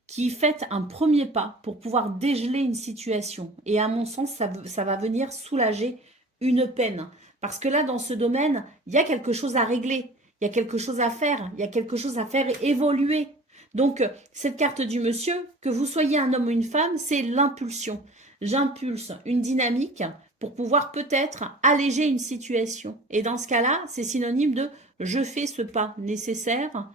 qui faites un premier pas pour pouvoir dégeler une situation. Et à mon sens, ça va venir soulager une peine. Parce que là, dans ce domaine, il y a quelque chose à régler, il y a quelque chose à faire, il y a quelque chose à faire évoluer. Donc, cette carte du monsieur, que vous soyez un homme ou une femme, c'est l'impulsion. J'impulse une dynamique pour pouvoir peut-être alléger une situation. Et dans ce cas-là, c'est synonyme de je fais ce pas nécessaire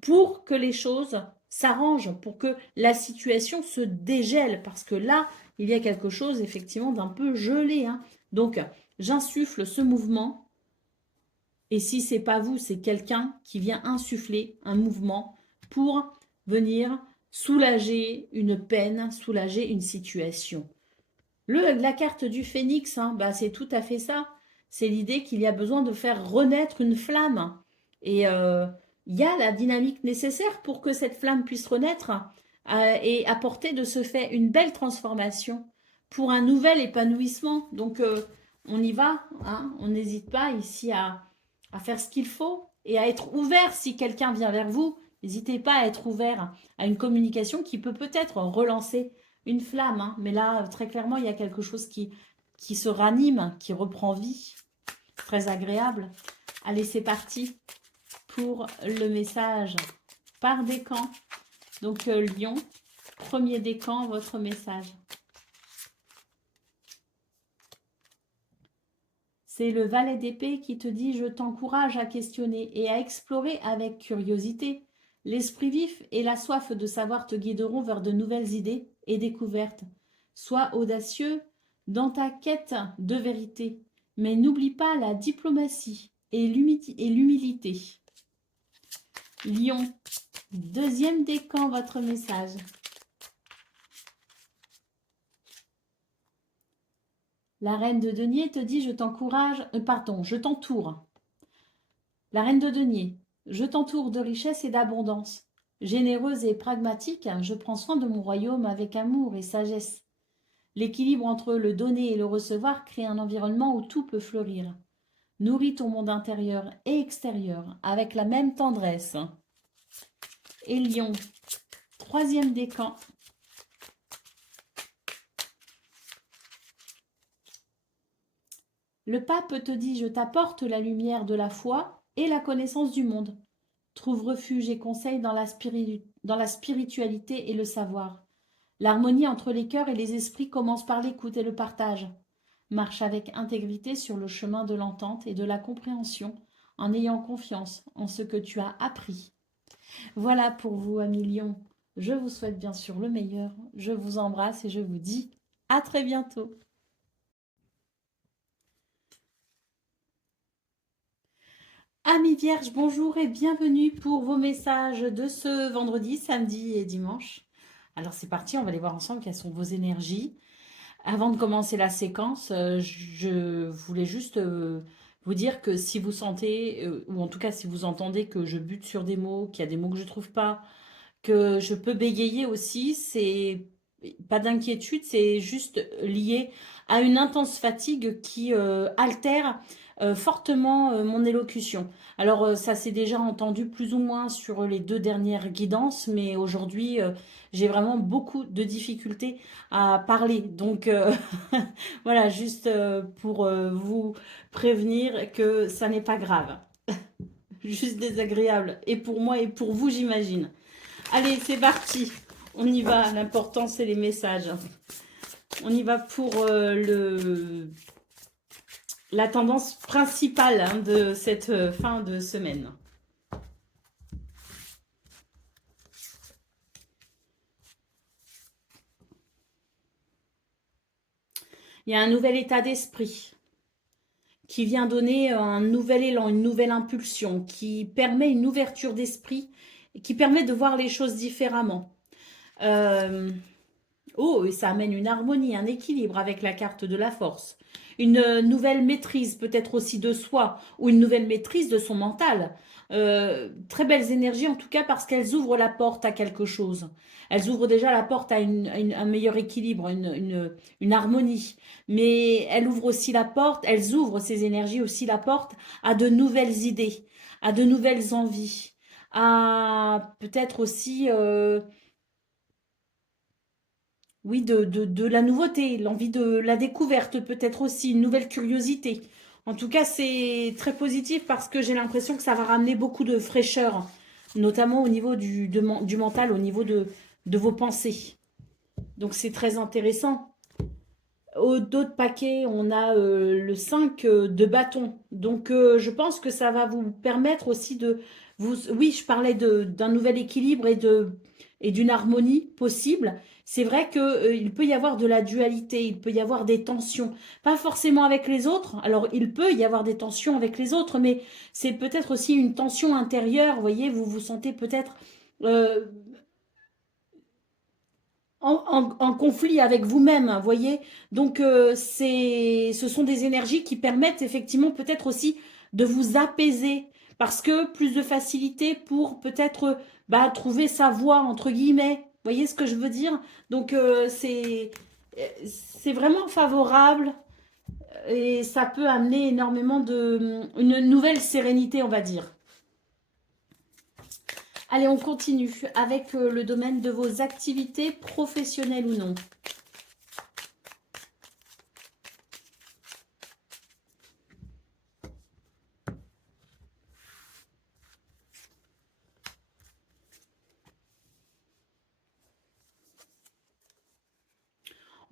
pour que les choses s'arrangent, pour que la situation se dégèle, parce que là, il y a quelque chose effectivement d'un peu gelé. Hein. Donc, j'insuffle ce mouvement, et si c'est pas vous, c'est quelqu'un qui vient insuffler un mouvement pour venir soulager une peine, soulager une situation. La carte du phénix, hein, bah, c'est tout à fait ça. C'est l'idée qu'il y a besoin de faire renaître une flamme. Et il y a la dynamique nécessaire pour que cette flamme puisse renaître et apporter de ce fait une belle transformation pour un nouvel épanouissement. Donc on y va, hein, on n'hésite pas ici à faire ce qu'il faut et à être ouvert si quelqu'un vient vers vous. N'hésitez pas à être ouvert à une communication qui peut peut-être relancer une flamme. Hein. Mais là, très clairement, il y a quelque chose qui se ranime, qui reprend vie. Très agréable. Allez, c'est parti pour le message par décan. Donc, Lion, premier décan, votre message. C'est le valet d'épée qui te dit « Je t'encourage à questionner et à explorer avec curiosité. L'esprit vif et la soif de savoir te guideront vers de nouvelles idées et découvertes. Sois audacieux dans ta quête de vérité, mais n'oublie pas la diplomatie et l'humilité. » Lion, deuxième décan, votre message. La reine de denier te dit « Je t'encourage, je t'entoure. » La reine de denier, je t'entoure de richesse et d'abondance. Généreuse et pragmatique, je prends soin de mon royaume avec amour et sagesse. L'équilibre entre le donner et le recevoir crée un environnement où tout peut fleurir. Nourris ton monde intérieur et extérieur avec la même tendresse. Et Lion, troisième décan. Le pape te dit « Je t'apporte la lumière de la foi et la connaissance du monde. Trouve refuge et conseil dans la spiritualité et le savoir. L'harmonie entre les cœurs et les esprits commence par l'écoute et le partage. Marche avec intégrité sur le chemin de l'entente et de la compréhension en ayant confiance en ce que tu as appris. » Voilà pour vous, amis Lions. Je vous souhaite bien sûr le meilleur. Je vous embrasse et je vous dis à très bientôt. Amis Vierges, bonjour et bienvenue pour vos messages de ce vendredi, samedi et dimanche. Alors c'est parti, on va aller voir ensemble quelles sont vos énergies. Avant de commencer la séquence, je voulais juste vous dire que si vous sentez, ou en tout cas si vous entendez que je bute sur des mots, qu'il y a des mots que je ne trouve pas, que je peux bégayer aussi, c'est pas d'inquiétude, c'est juste lié à une intense fatigue qui altère fortement mon élocution. Alors ça s'est déjà entendu plus ou moins sur les 2 dernières guidances, mais aujourd'hui j'ai vraiment beaucoup de difficultés à parler. Donc voilà, juste pour vous prévenir que ça n'est pas grave, juste désagréable, et pour moi et pour vous j'imagine. Allez, c'est parti. On y va. L'important, c'est les messages. On y va pour la tendance principale hein, de cette fin de semaine. Il y a un nouvel état d'esprit qui vient donner un nouvel élan, une nouvelle impulsion, qui permet une ouverture d'esprit, qui permet de voir les choses différemment. Oh, et ça amène une harmonie, un équilibre avec la carte de la force. Une nouvelle maîtrise peut-être aussi de soi ou une nouvelle maîtrise de son mental. Très belles énergies en tout cas parce qu'elles ouvrent la porte à quelque chose. Elles ouvrent déjà la porte à un meilleur équilibre, une harmonie. Mais elles ouvrent aussi la porte, elles ouvrent ces énergies aussi la porte à de nouvelles idées, à de nouvelles envies, à peut-être aussi oui, de la nouveauté, l'envie de la découverte, peut-être aussi une nouvelle curiosité. En tout cas, c'est très positif parce que j'ai l'impression que ça va ramener beaucoup de fraîcheur, notamment au niveau du mental, au niveau de vos pensées. Donc c'est très intéressant. D'autres paquets, on a le 5 de bâton. Donc je pense que ça va vous permettre aussi de vous. Oui, je parlais d'un nouvel équilibre et d'une harmonie possible. C'est vrai que il peut y avoir de la dualité, il peut y avoir des tensions, pas forcément avec les autres. Alors il peut y avoir des tensions avec les autres, mais c'est peut-être aussi une tension intérieure. Vous voyez, vous vous sentez peut-être euh, en conflit avec vous-même, vous voyez. Donc, ce sont des énergies qui permettent effectivement peut-être aussi de vous apaiser parce que plus de facilité pour peut-être bah, trouver sa voie, entre guillemets. Vous voyez ce que je veux dire? Donc, c'est vraiment favorable et ça peut amener énormément une nouvelle sérénité, on va dire. Allez, on continue avec le domaine de vos activités professionnelles ou non.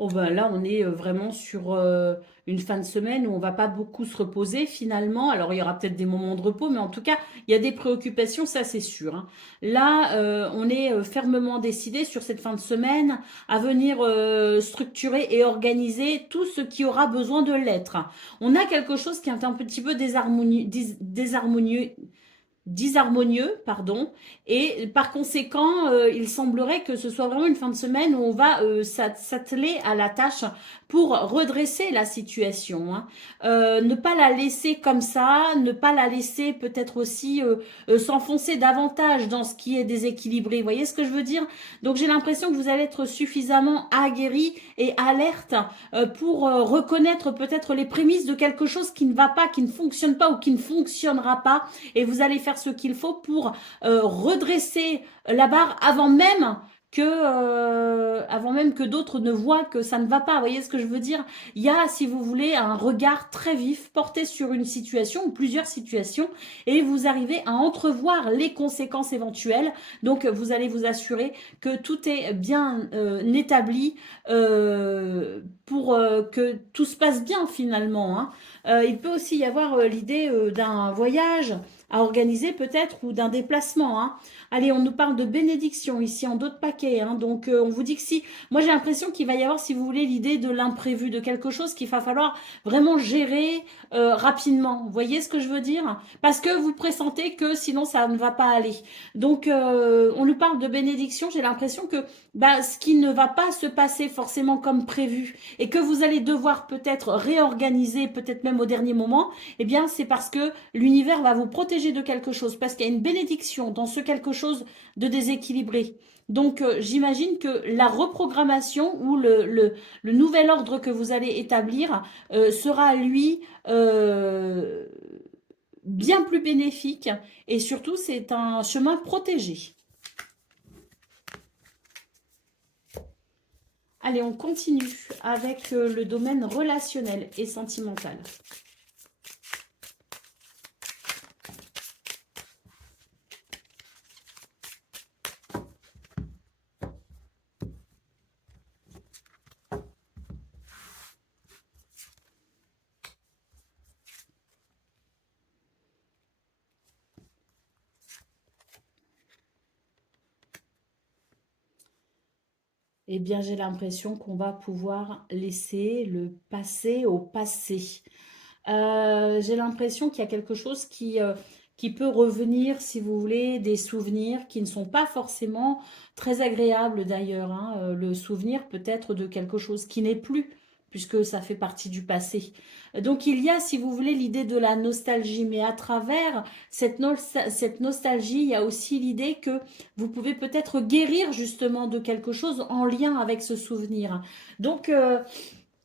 Oh ben là, on est vraiment sur une fin de semaine où on va pas beaucoup se reposer finalement. Alors, il y aura peut-être des moments de repos, mais en tout cas, il y a des préoccupations, ça c'est sûr, hein. Là, on est fermement décidé sur cette fin de semaine à venir structurer et organiser tout ce qui aura besoin de l'être. On a quelque chose qui est un petit peu désharmonieux, disharmonieux, pardon, et par conséquent, il semblerait que ce soit vraiment une fin de semaine où on va s'atteler à la tâche pour redresser la situation, hein. Ne pas la laisser comme ça, ne pas la laisser peut-être aussi s'enfoncer davantage dans ce qui est déséquilibré. Vous voyez ce que je veux dire? Donc j'ai l'impression que vous allez être suffisamment aguerri et alerte pour reconnaître peut-être les prémices de quelque chose qui ne va pas, qui ne fonctionne pas ou qui ne fonctionnera pas et vous allez faire ce qu'il faut pour redresser la barre avant même que d'autres ne voient que ça ne va pas. Vous voyez ce que je veux dire? Il y a, si vous voulez, un regard très vif porté sur une situation ou plusieurs situations et vous arrivez à entrevoir les conséquences éventuelles. Donc, vous allez vous assurer que tout est bien établi pour que tout se passe bien finalement, hein. Il peut aussi y avoir l'idée d'un voyage à organiser peut-être ou d'un déplacement, hein. Allez, on nous parle de bénédiction ici en d'autres paquets, hein. Donc on vous dit que si, moi j'ai l'impression qu'il va y avoir, si vous voulez, l'idée de l'imprévu, de quelque chose qu'il va falloir vraiment gérer rapidement. Vous voyez ce que je veux dire? Parce que vous pressentez que sinon ça ne va pas aller. Donc on nous parle de bénédiction, j'ai l'impression que bah, ce qui ne va pas se passer forcément comme prévu et que vous allez devoir peut-être réorganiser, peut-être même au dernier moment, eh bien c'est parce que l'univers va vous protéger de quelque chose, parce qu'il y a une bénédiction dans ce quelque chose de déséquilibré. Donc j'imagine que la reprogrammation ou le nouvel ordre que vous allez établir sera lui bien plus bénéfique et surtout c'est un chemin protégé. Allez, on continue avec le domaine relationnel et sentimental. Eh bien, j'ai l'impression qu'on va pouvoir laisser le passé au passé. J'ai l'impression qu'il y a quelque chose qui peut revenir, si vous voulez, des souvenirs qui ne sont pas forcément très agréables d'ailleurs, hein. Le souvenir peut être de quelque chose qui n'est plus, puisque ça fait partie du passé. Donc il y a, si vous voulez, l'idée de la nostalgie, mais à travers cette nostalgie, il y a aussi l'idée que vous pouvez peut-être guérir justement de quelque chose en lien avec ce souvenir. Donc,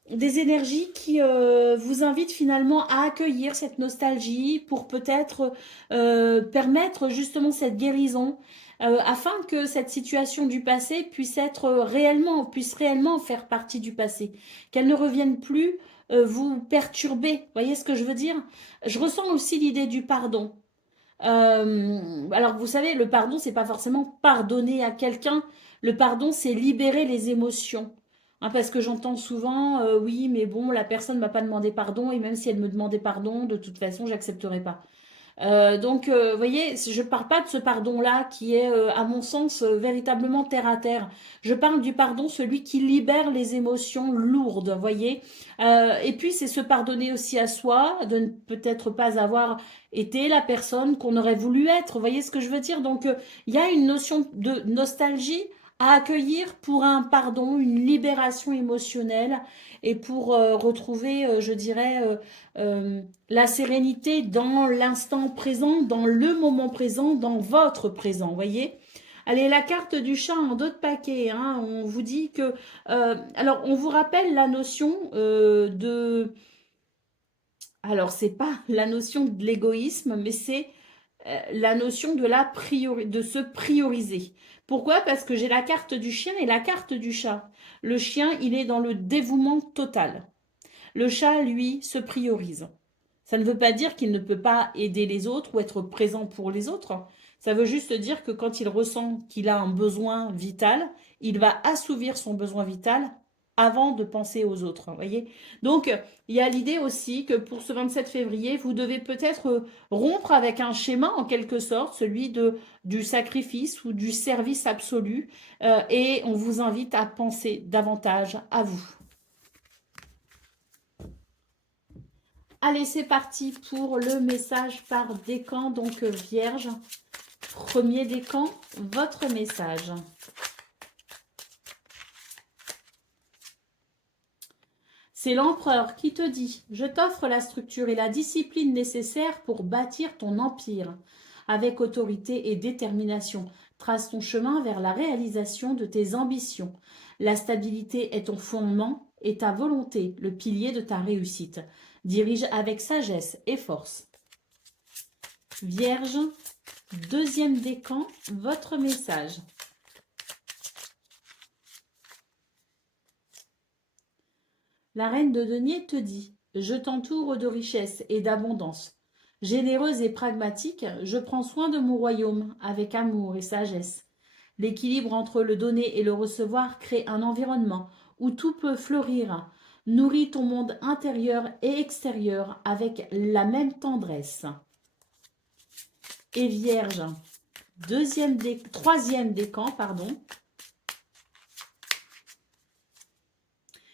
des énergies qui vous invitent finalement à accueillir cette nostalgie pour peut-être permettre justement cette guérison afin que cette situation du passé puisse réellement faire partie du passé, qu'elle ne revienne plus vous perturber. Vous voyez ce que je veux dire? Je ressens aussi l'idée du pardon. Alors vous savez, le pardon, c'est pas forcément pardonner à quelqu'un. Le pardon, c'est libérer les émotions. Hein, parce que j'entends souvent, oui, mais bon, la personne m'a pas demandé pardon, et même si elle me demandait pardon, de toute façon, j'accepterai pas. Donc, vous voyez, je ne parle pas de ce pardon-là qui est, à mon sens, véritablement terre à terre. Je parle du pardon, celui qui libère les émotions lourdes, vous voyez. Et puis, c'est se pardonner aussi à soi, de ne peut-être pas avoir été la personne qu'on aurait voulu être. Vous voyez ce que je veux dire? Donc, il y a une notion de nostalgie à accueillir pour un pardon, une libération émotionnelle et pour retrouver, je dirais, la sérénité dans l'instant présent, dans le moment présent, dans votre présent, voyez? Allez, la carte du chat en d'autres paquets, hein, on vous dit que... alors, on vous rappelle la notion de... Alors, c'est pas la notion de l'égoïsme, mais c'est la notion de, de se prioriser. Pourquoi? Parce que j'ai la carte du chien et la carte du chat. Le chien, il est dans le dévouement total. Le chat, lui, se priorise. Ça ne veut pas dire qu'il ne peut pas aider les autres ou être présent pour les autres. Ça veut juste dire que quand il ressent qu'il a un besoin vital, il va assouvir son besoin vital avant de penser aux autres. Voyez. Donc, il y a l'idée aussi que pour ce 27 février, vous devez peut-être rompre avec un schéma en quelque sorte, celui du sacrifice ou du service absolu. Et on vous invite à penser davantage à vous. Allez, c'est parti pour le message par décan, donc Vierge. Premier décan, votre message. C'est l'empereur qui te dit « Je t'offre la structure et la discipline nécessaires pour bâtir ton empire. Avec autorité et détermination, trace ton chemin vers la réalisation de tes ambitions. La stabilité est ton fondement et ta volonté, le pilier de ta réussite. Dirige avec sagesse et force. » Vierge, deuxième décan, votre message. La reine de denier te dit « Je t'entoure de richesse et d'abondance. Généreuse et pragmatique, je prends soin de mon royaume avec amour et sagesse. L'équilibre entre le donner et le recevoir crée un environnement où tout peut fleurir. Nourris ton monde intérieur et extérieur avec la même tendresse. » Et Vierge, troisième décan, pardon.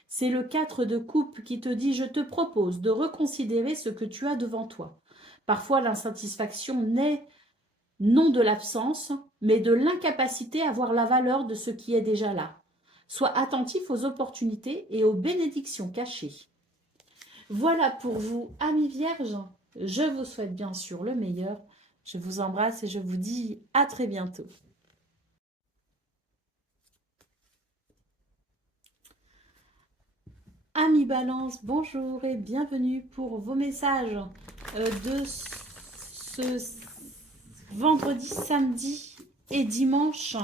C'est le 4 de coupe qui te dit « Je te propose de reconsidérer ce que tu as devant toi. Parfois, l'insatisfaction n'est non de l'absence, mais de l'incapacité à voir la valeur de ce qui est déjà là. Sois attentif aux opportunités et aux bénédictions cachées. » Voilà pour vous, amis vierges. Je vous souhaite bien sûr le meilleur. Je vous embrasse et je vous dis à très bientôt. Amis Balance, bonjour et bienvenue pour vos messages de ce vendredi, samedi et dimanche.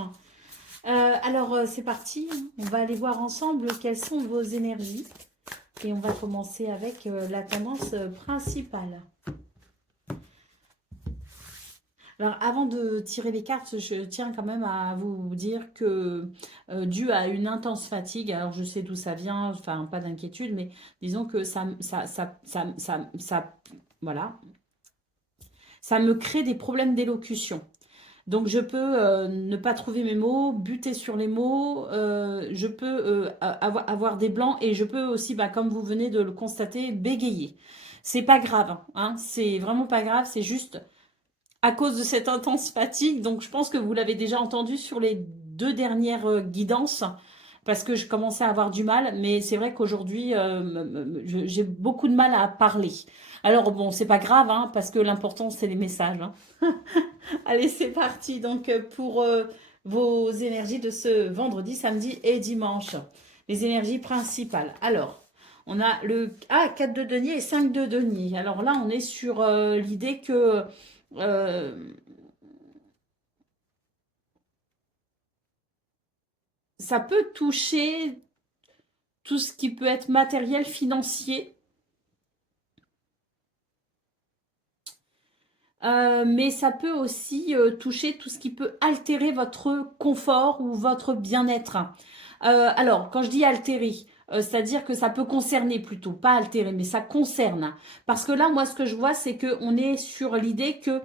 Alors c'est parti, on va aller voir ensemble quelles sont vos énergies et on va commencer avec la tendance principale. Alors, avant de tirer les cartes, je tiens quand même à vous dire que dû à une intense fatigue, alors je sais d'où ça vient, enfin pas d'inquiétude, mais disons que voilà, ça me crée des problèmes d'élocution. Donc je peux ne pas trouver mes mots, buter sur les mots, je peux avoir des blancs et je peux aussi, bah, comme vous venez de le constater, bégayer. C'est pas grave, hein, c'est vraiment pas grave, c'est juste à cause de cette intense fatigue. Donc, je pense que vous l'avez déjà entendu sur les 2 dernières guidances, parce que je commençais à avoir du mal. Mais c'est vrai qu'aujourd'hui, j'ai beaucoup de mal à parler. Alors, bon, c'est pas grave, hein, parce que l'important, c'est les messages, hein. Allez, c'est parti. Donc, pour vos énergies de ce vendredi, samedi et dimanche. Les énergies principales. Alors, on a le 4 de denier et 5 de denier. Alors là, on est sur l'idée que euh, ça peut toucher tout ce qui peut être matériel, financier, mais ça peut aussi toucher tout ce qui peut altérer votre confort ou votre bien-être. Alors, quand je dis altérer, c'est-à-dire que ça peut concerner plutôt, pas altérer, mais ça concerne. Parce que là, moi, ce que je vois, c'est qu'on est sur l'idée que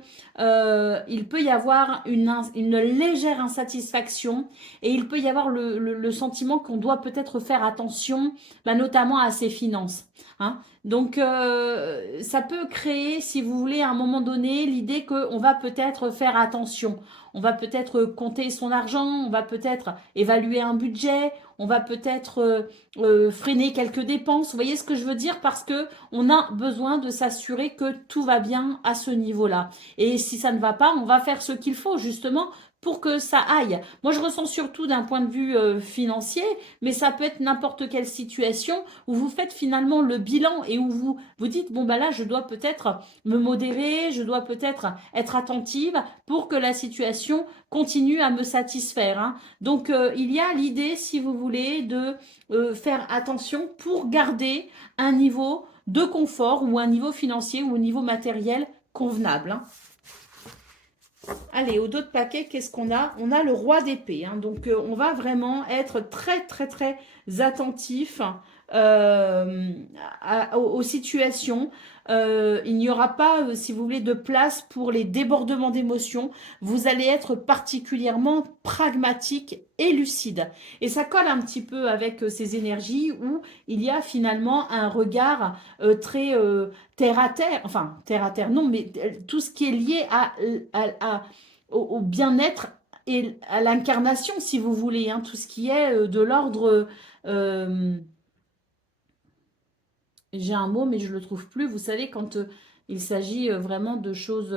il peut y avoir une légère insatisfaction et il peut y avoir le sentiment qu'on doit peut-être faire attention, bah, notamment à ses finances. Hein. Donc, ça peut créer, si vous voulez, à un moment donné, l'idée qu'on va peut-être faire attention. On va peut-être compter son argent, on va peut-être évaluer un budget, on va peut-être freiner quelques dépenses. Vous voyez ce que je veux dire? Parce que on a besoin de s'assurer que tout va bien à ce niveau-là. Et si ça ne va pas, on va faire ce qu'il faut justement pour que ça aille. Moi, je ressens surtout d'un point de vue financier, mais ça peut être n'importe quelle situation où vous faites finalement le bilan et où vous dites, bon, bah là, je dois peut-être me modérer, je dois peut-être être attentive pour que la situation continue à me satisfaire. Hein. Donc, il y a l'idée, si vous voulez, de faire attention pour garder un niveau de confort ou un niveau financier ou un niveau matériel convenable. Hein. Allez, au dos de paquet, qu'est-ce qu'on a? On a le roi d'épée. Hein. Donc, on va vraiment être très, très, très attentif aux situations. Il n'y aura pas, si vous voulez, de place pour les débordements d'émotions. Vous allez être particulièrement pragmatique et lucide. Et ça colle un petit peu avec ces énergies où il y a finalement un regard très terre à terre. Enfin, terre à terre, non, mais tout ce qui est lié au bien-être et à l'incarnation, si vous voulez, hein, tout ce qui est de l'ordre. euh, j'ai un mot, mais je ne le trouve plus. Vous savez, quand il s'agit vraiment de choses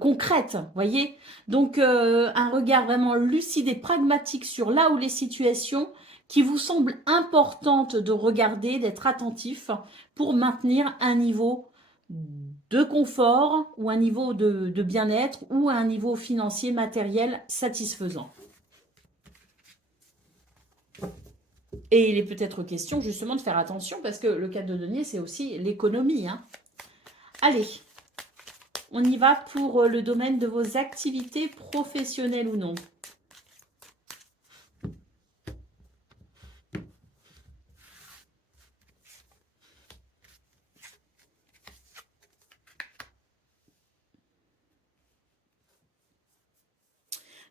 concrètes, voyez. Donc, un regard vraiment lucide et pragmatique sur là où les situations qui vous semblent importantes de regarder, d'être attentif pour maintenir un niveau de confort ou un niveau de bien-être ou un niveau financier, matériel satisfaisant. Et il est peut-être question justement de faire attention parce que le cadre de denier, c'est aussi l'économie. Hein. Allez, on y va pour le domaine de vos activités professionnelles ou non.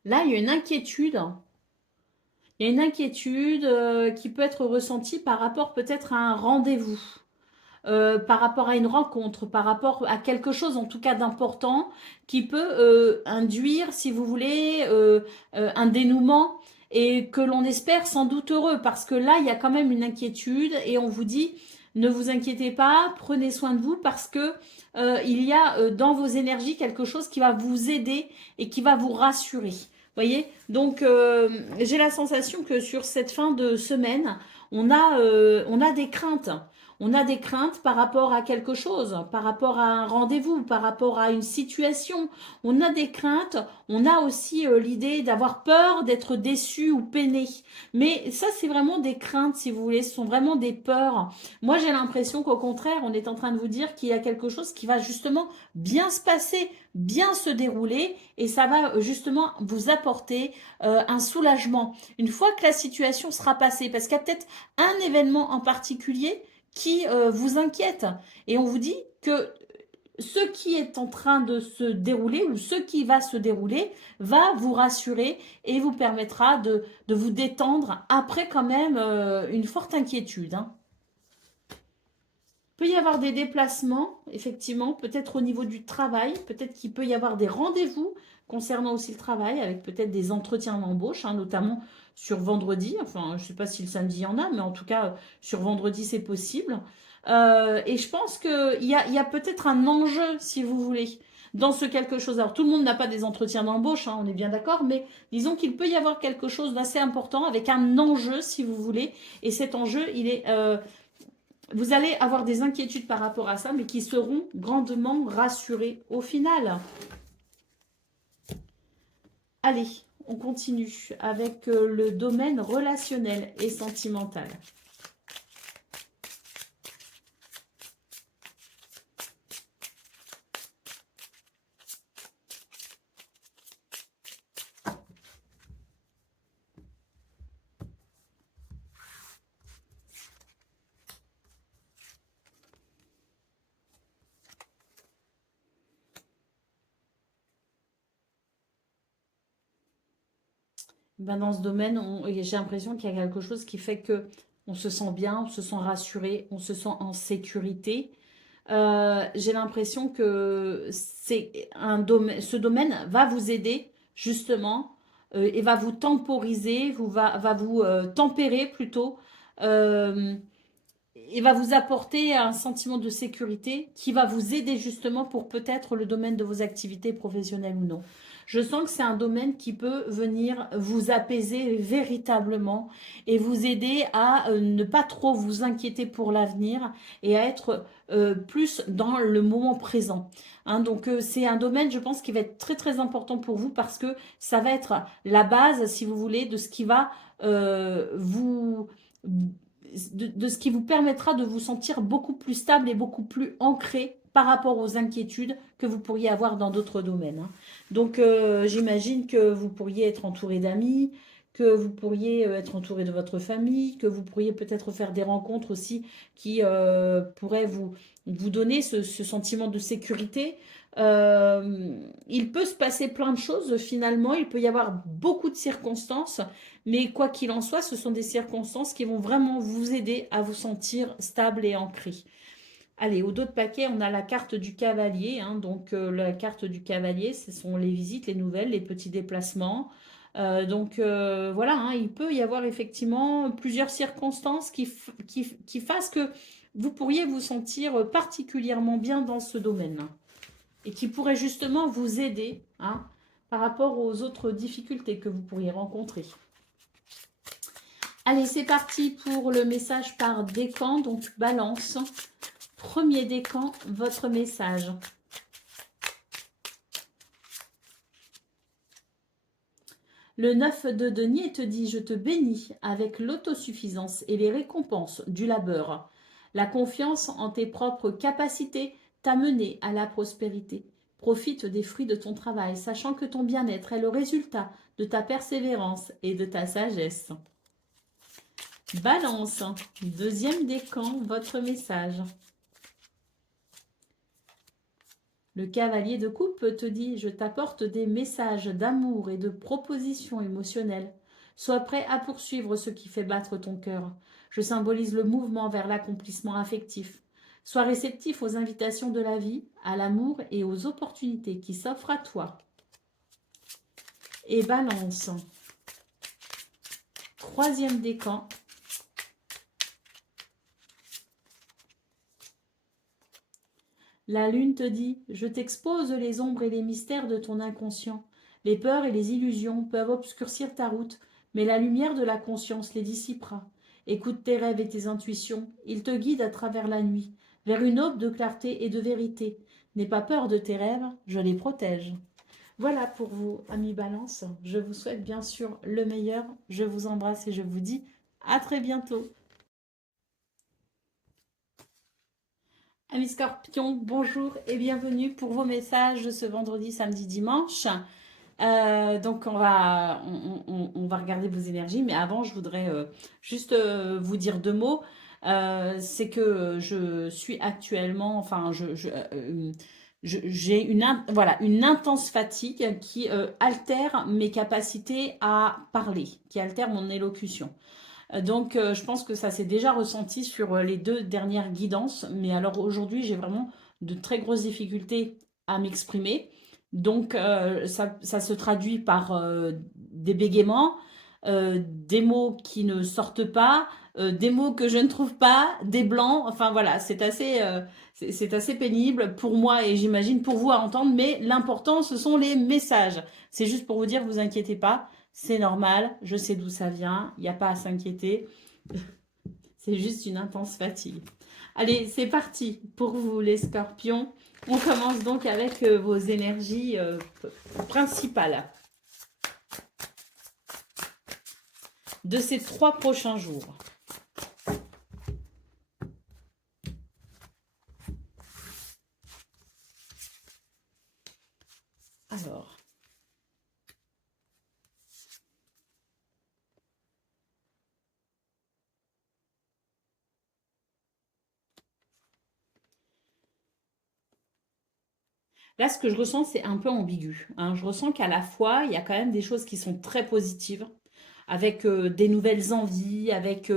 Là, il y a une inquiétude. Il y a une inquiétude qui peut être ressentie par rapport peut-être à un rendez-vous. Par rapport à une rencontre, par rapport à quelque chose en tout cas d'important qui peut induire, si vous voulez, un dénouement et que l'on espère sans doute heureux parce que là, il y a quand même une inquiétude et on vous dit, ne vous inquiétez pas, prenez soin de vous parce que il y a dans vos énergies quelque chose qui va vous aider et qui va vous rassurer. Voyez, donc j'ai la sensation que sur cette fin de semaine, on a des craintes. On a des craintes par rapport à quelque chose, par rapport à un rendez-vous, par rapport à une situation. On a des craintes, on a aussi l'idée d'avoir peur d'être déçu ou peiné. Mais ça, c'est vraiment des craintes, si vous voulez, ce sont vraiment des peurs. Moi, j'ai l'impression qu'au contraire, on est en train de vous dire qu'il y a quelque chose qui va justement bien se passer, bien se dérouler, et ça va justement vous apporter un soulagement. Une fois que la situation sera passée, parce qu'il y a peut-être un événement en particulier qui vous inquiète. Et on vous dit que ce qui est en train de se dérouler ou ce qui va se dérouler va vous rassurer et vous permettra de vous détendre après quand même une forte inquiétude. Hein. peut y avoir des déplacements, effectivement, peut-être au niveau du travail, peut-être qu'il peut y avoir des rendez-vous concernant aussi le travail, avec peut-être des entretiens d'embauche, hein, notamment sur vendredi. Enfin, je ne sais pas si le samedi il y en a, mais en tout cas, sur vendredi, c'est possible. Et je pense qu'il y a peut-être un enjeu, si vous voulez, dans ce quelque chose. Alors, tout le monde n'a pas des entretiens d'embauche, hein, on est bien d'accord, mais disons qu'il peut y avoir quelque chose d'assez important avec un enjeu, si vous voulez. Et cet enjeu, il est... vous allez avoir des inquiétudes par rapport à ça, mais qui seront grandement rassurées au final. Allez, on continue avec le domaine relationnel et sentimental. Ben dans ce domaine, j'ai l'impression qu'il y a quelque chose qui fait que on se sent bien, on se sent rassuré, on se sent en sécurité. J'ai l'impression que c'est un domaine, ce domaine va vous aider justement et va vous temporiser, va vous tempérer plutôt euh, et va vous apporter un sentiment de sécurité qui va vous aider justement pour peut-être le domaine de vos activités professionnelles ou non. Je sens que c'est un domaine qui peut venir vous apaiser véritablement et vous aider à ne pas trop vous inquiéter pour l'avenir et à être plus dans le moment présent. Hein, donc c'est un domaine, je pense, qui va être très très important pour vous parce que ça va être la base, si vous voulez, de ce qui va vous de ce qui vous permettra de vous sentir beaucoup plus stable et beaucoup plus ancré par rapport aux inquiétudes que vous pourriez avoir dans d'autres domaines. Hein. Donc j'imagine que vous pourriez être entouré d'amis, que vous pourriez être entouré de votre famille, que vous pourriez peut-être faire des rencontres aussi qui pourraient vous donner ce sentiment de sécurité. Il peut se passer plein de choses finalement, il peut y avoir beaucoup de circonstances, mais quoi qu'il en soit, ce sont des circonstances qui vont vraiment vous aider à vous sentir stable et ancré. Allez, au dos de paquet, on a la carte du cavalier. Hein, donc, la carte du cavalier, ce sont les visites, les nouvelles, les petits déplacements. Voilà, hein, il peut y avoir effectivement plusieurs circonstances qui fassent que vous pourriez vous sentir particulièrement bien dans ce domaine. Et qui pourraient justement vous aider hein, par rapport aux autres difficultés que vous pourriez rencontrer. Allez, c'est parti pour le message par décan, donc balance. Premier décan, votre message. Le 9 de denier te dit « Je te bénis avec l'autosuffisance et les récompenses du labeur. La confiance en tes propres capacités t'a mené à la prospérité. Profite des fruits de ton travail, sachant que ton bien-être est le résultat de ta persévérance et de ta sagesse. » Balance, deuxième décan, votre message. Le cavalier de coupe te dit « Je t'apporte des messages d'amour et de propositions émotionnelles. Sois prêt à poursuivre ce qui fait battre ton cœur. Je symbolise le mouvement vers l'accomplissement affectif. Sois réceptif aux invitations de la vie, à l'amour et aux opportunités qui s'offrent à toi. » Et balance. Troisième décan. La lune te dit « Je t'expose les ombres et les mystères de ton inconscient. Les peurs et les illusions peuvent obscurcir ta route, mais la lumière de la conscience les dissipera. Écoute tes rêves et tes intuitions, ils te guident à travers la nuit, vers une aube de clarté et de vérité. N'aie pas peur de tes rêves, je les protège. » Voilà pour vous, amis Balance. Je vous souhaite bien sûr le meilleur. Je vous embrasse et je vous dis à très bientôt. Amis Scorpions, bonjour et bienvenue pour vos messages de ce vendredi, samedi, dimanche. Donc on va regarder vos énergies, mais avant je voudrais juste vous dire deux mots. C'est que je suis actuellement, enfin j'ai voilà, une intense fatigue qui altère mes capacités à parler, qui altère mon élocution. Donc, je pense que ça s'est déjà ressenti sur les 2 dernières guidances. Mais alors aujourd'hui, j'ai vraiment de très grosses difficultés à m'exprimer. Donc, ça se traduit par des bégaiements, des mots qui ne sortent pas, des mots que je ne trouve pas, des blancs. Enfin voilà, c'est assez pénible pour moi et j'imagine pour vous à entendre. Mais l'important, ce sont les messages. C'est juste pour vous dire, vous inquiétez pas. C'est normal, je sais d'où ça vient, il n'y a pas à s'inquiéter, c'est juste une intense fatigue. Allez, c'est parti pour vous les scorpions. On commence donc avec vos énergies principales de ces 3 prochains jours. Alors, là, ce que je ressens, c'est un peu ambigu, hein. Je ressens qu'à la fois, il y a quand même des choses qui sont très positives, avec des nouvelles envies, avec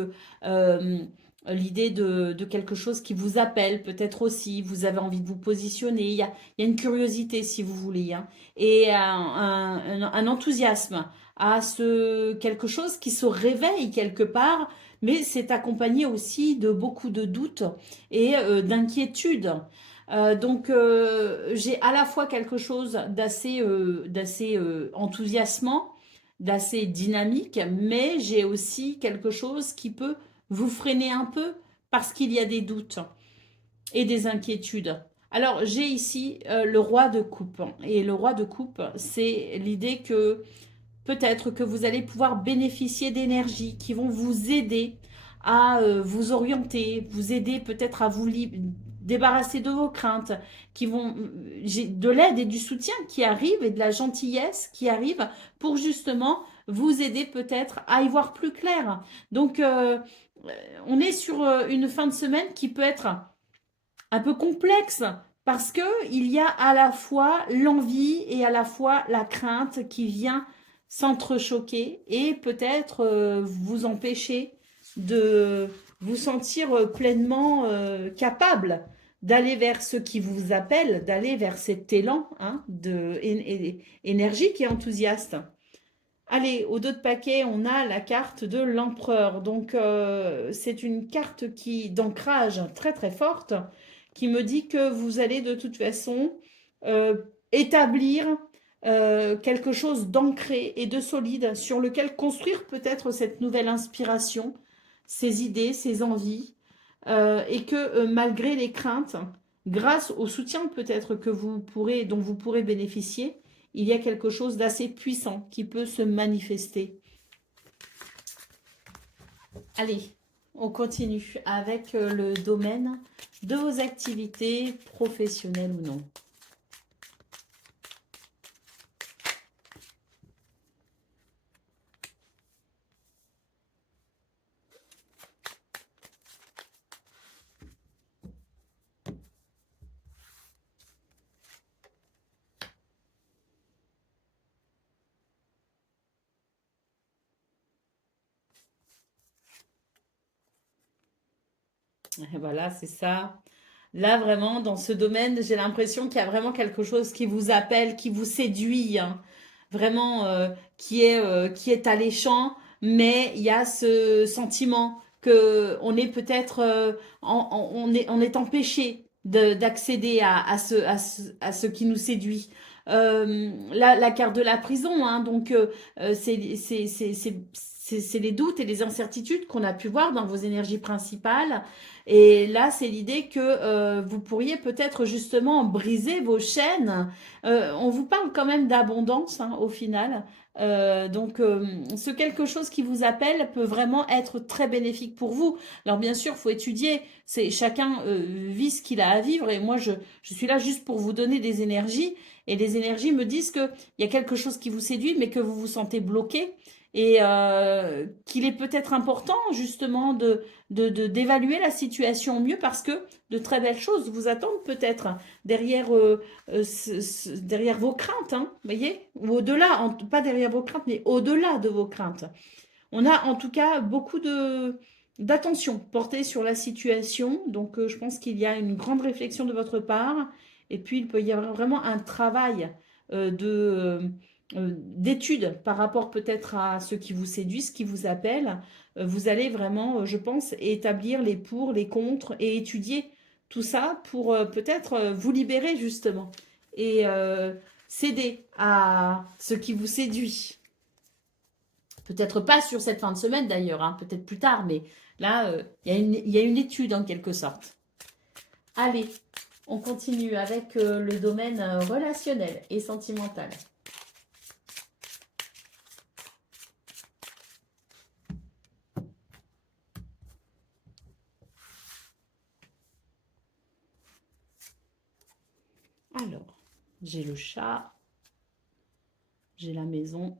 euh, l'idée de quelque chose qui vous appelle, peut-être aussi, vous avez envie de vous positionner, il y a une curiosité, si vous voulez, hein, et un enthousiasme à ce quelque chose qui se réveille quelque part, mais c'est accompagné aussi de beaucoup de doutes et d'inquiétudes. Donc j'ai à la fois quelque chose d'assez enthousiasmant, d'assez dynamique, mais j'ai aussi quelque chose qui peut vous freiner un peu parce qu'il y a des doutes et des inquiétudes. Alors j'ai ici le roi de coupe et le roi de coupe, c'est l'idée que peut-être que vous allez pouvoir bénéficier d'énergies qui vont vous aider à vous orienter, vous aider peut-être à vous débarrasser de vos craintes, qui vont, j'ai de l'aide et du soutien qui arrive et de la gentillesse qui arrive pour justement vous aider peut-être à y voir plus clair. Donc, on est sur une fin de semaine qui peut être un peu complexe parce que il y a à la fois l'envie et à la fois la crainte qui vient s'entrechoquer et peut-être vous empêcher de vous sentir pleinement capable d'aller vers ce qui vous appelle, d'aller vers cet élan hein, énergique et enthousiaste. Allez, au dos de paquet, on a la carte de l'empereur. Donc, c'est une carte qui d'ancrage très très forte qui me dit que vous allez de toute façon euh, établir quelque chose d'ancré et de solide sur lequel construire peut-être cette nouvelle inspiration, ces idées, ces envies, et que malgré les craintes, grâce au soutien peut-être que vous pourrez, dont vous pourrez bénéficier, il y a quelque chose d'assez puissant qui peut se manifester. Allez, on continue avec le domaine de vos activités professionnelles ou non. Et voilà, c'est ça. Là, vraiment, dans ce domaine, j'ai l'impression qu'il y a vraiment quelque chose qui vous appelle, qui vous séduit, hein. Vraiment, qui est alléchant, mais il y a ce sentiment que on est peut-être, on est empêché d'accéder à ce qui nous séduit. La carte de la prison, hein, donc c'est les doutes et les incertitudes qu'on a pu voir dans vos énergies principales. Et là, c'est l'idée que vous pourriez peut-être justement briser vos chaînes. On vous parle quand même d'abondance hein, au final. Donc, ce quelque chose qui vous appelle peut vraiment être très bénéfique pour vous. Alors, bien sûr, il faut étudier. C'est chacun vit ce qu'il a à vivre. Et moi, je suis là juste pour vous donner des énergies. Et les énergies me disent qu'il y a quelque chose qui vous séduit, mais que vous vous sentez bloqué. Et qu'il est peut-être important justement d'évaluer la situation au mieux parce que de très belles choses vous attendent peut-être derrière, derrière vos craintes, hein, voyez, ou au-delà, pas derrière vos craintes, mais au-delà de vos craintes. On a en tout cas beaucoup d'attention portée sur la situation. Donc, je pense qu'il y a une grande réflexion de votre part. Et puis, il peut y avoir vraiment un travail d'étude par rapport peut-être à ce qui vous séduit, ce qui vous appelle. Vous allez vraiment, je pense, établir les pour, les contre et étudier tout ça pour peut-être vous libérer justement et céder à ce qui vous séduit. Peut-être pas sur cette fin de semaine d'ailleurs, hein, peut-être plus tard, mais là, il y a une étude en quelque sorte. Allez, on continue avec le domaine relationnel et sentimental. Alors, j'ai le chat, j'ai la maison.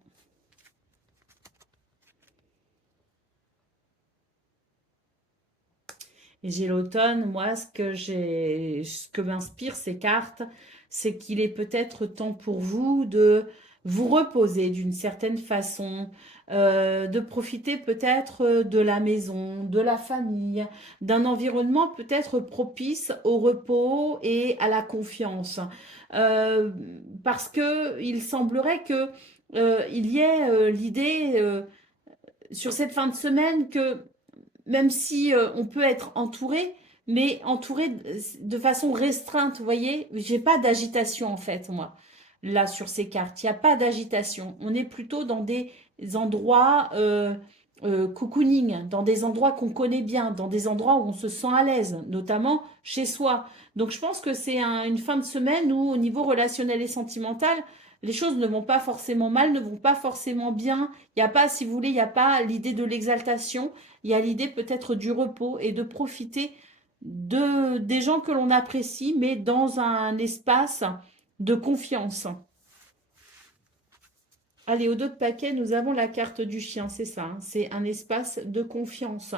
Et j'ai l'automne, moi, ce que m'inspirent ces cartes, c'est qu'il est peut-être temps pour vous de vous reposer d'une certaine façon, de profiter peut-être de la maison, de la famille, d'un environnement peut-être propice au repos et à la confiance. Euh, Parce que il semblerait que il y ait l'idée sur cette fin de semaine que même si on peut être entouré, mais entouré de façon restreinte, vous voyez, j'ai pas d'agitation en fait, moi, là sur ces cartes, il n'y a pas d'agitation. On est plutôt dans des endroits cocooning, dans des endroits qu'on connaît bien, dans des endroits où on se sent à l'aise, notamment chez soi. Donc je pense que c'est une fin de semaine où au niveau relationnel et sentimental, les choses ne vont pas forcément mal, ne vont pas forcément bien. Il n'y a pas, si vous voulez, il n'y a pas l'idée de l'exaltation, il y a l'idée peut-être du repos et de profiter des gens que l'on apprécie, mais dans un espace de confiance. Allez, au dos de paquet, nous avons la carte du chien, c'est ça, hein, c'est un espace de confiance.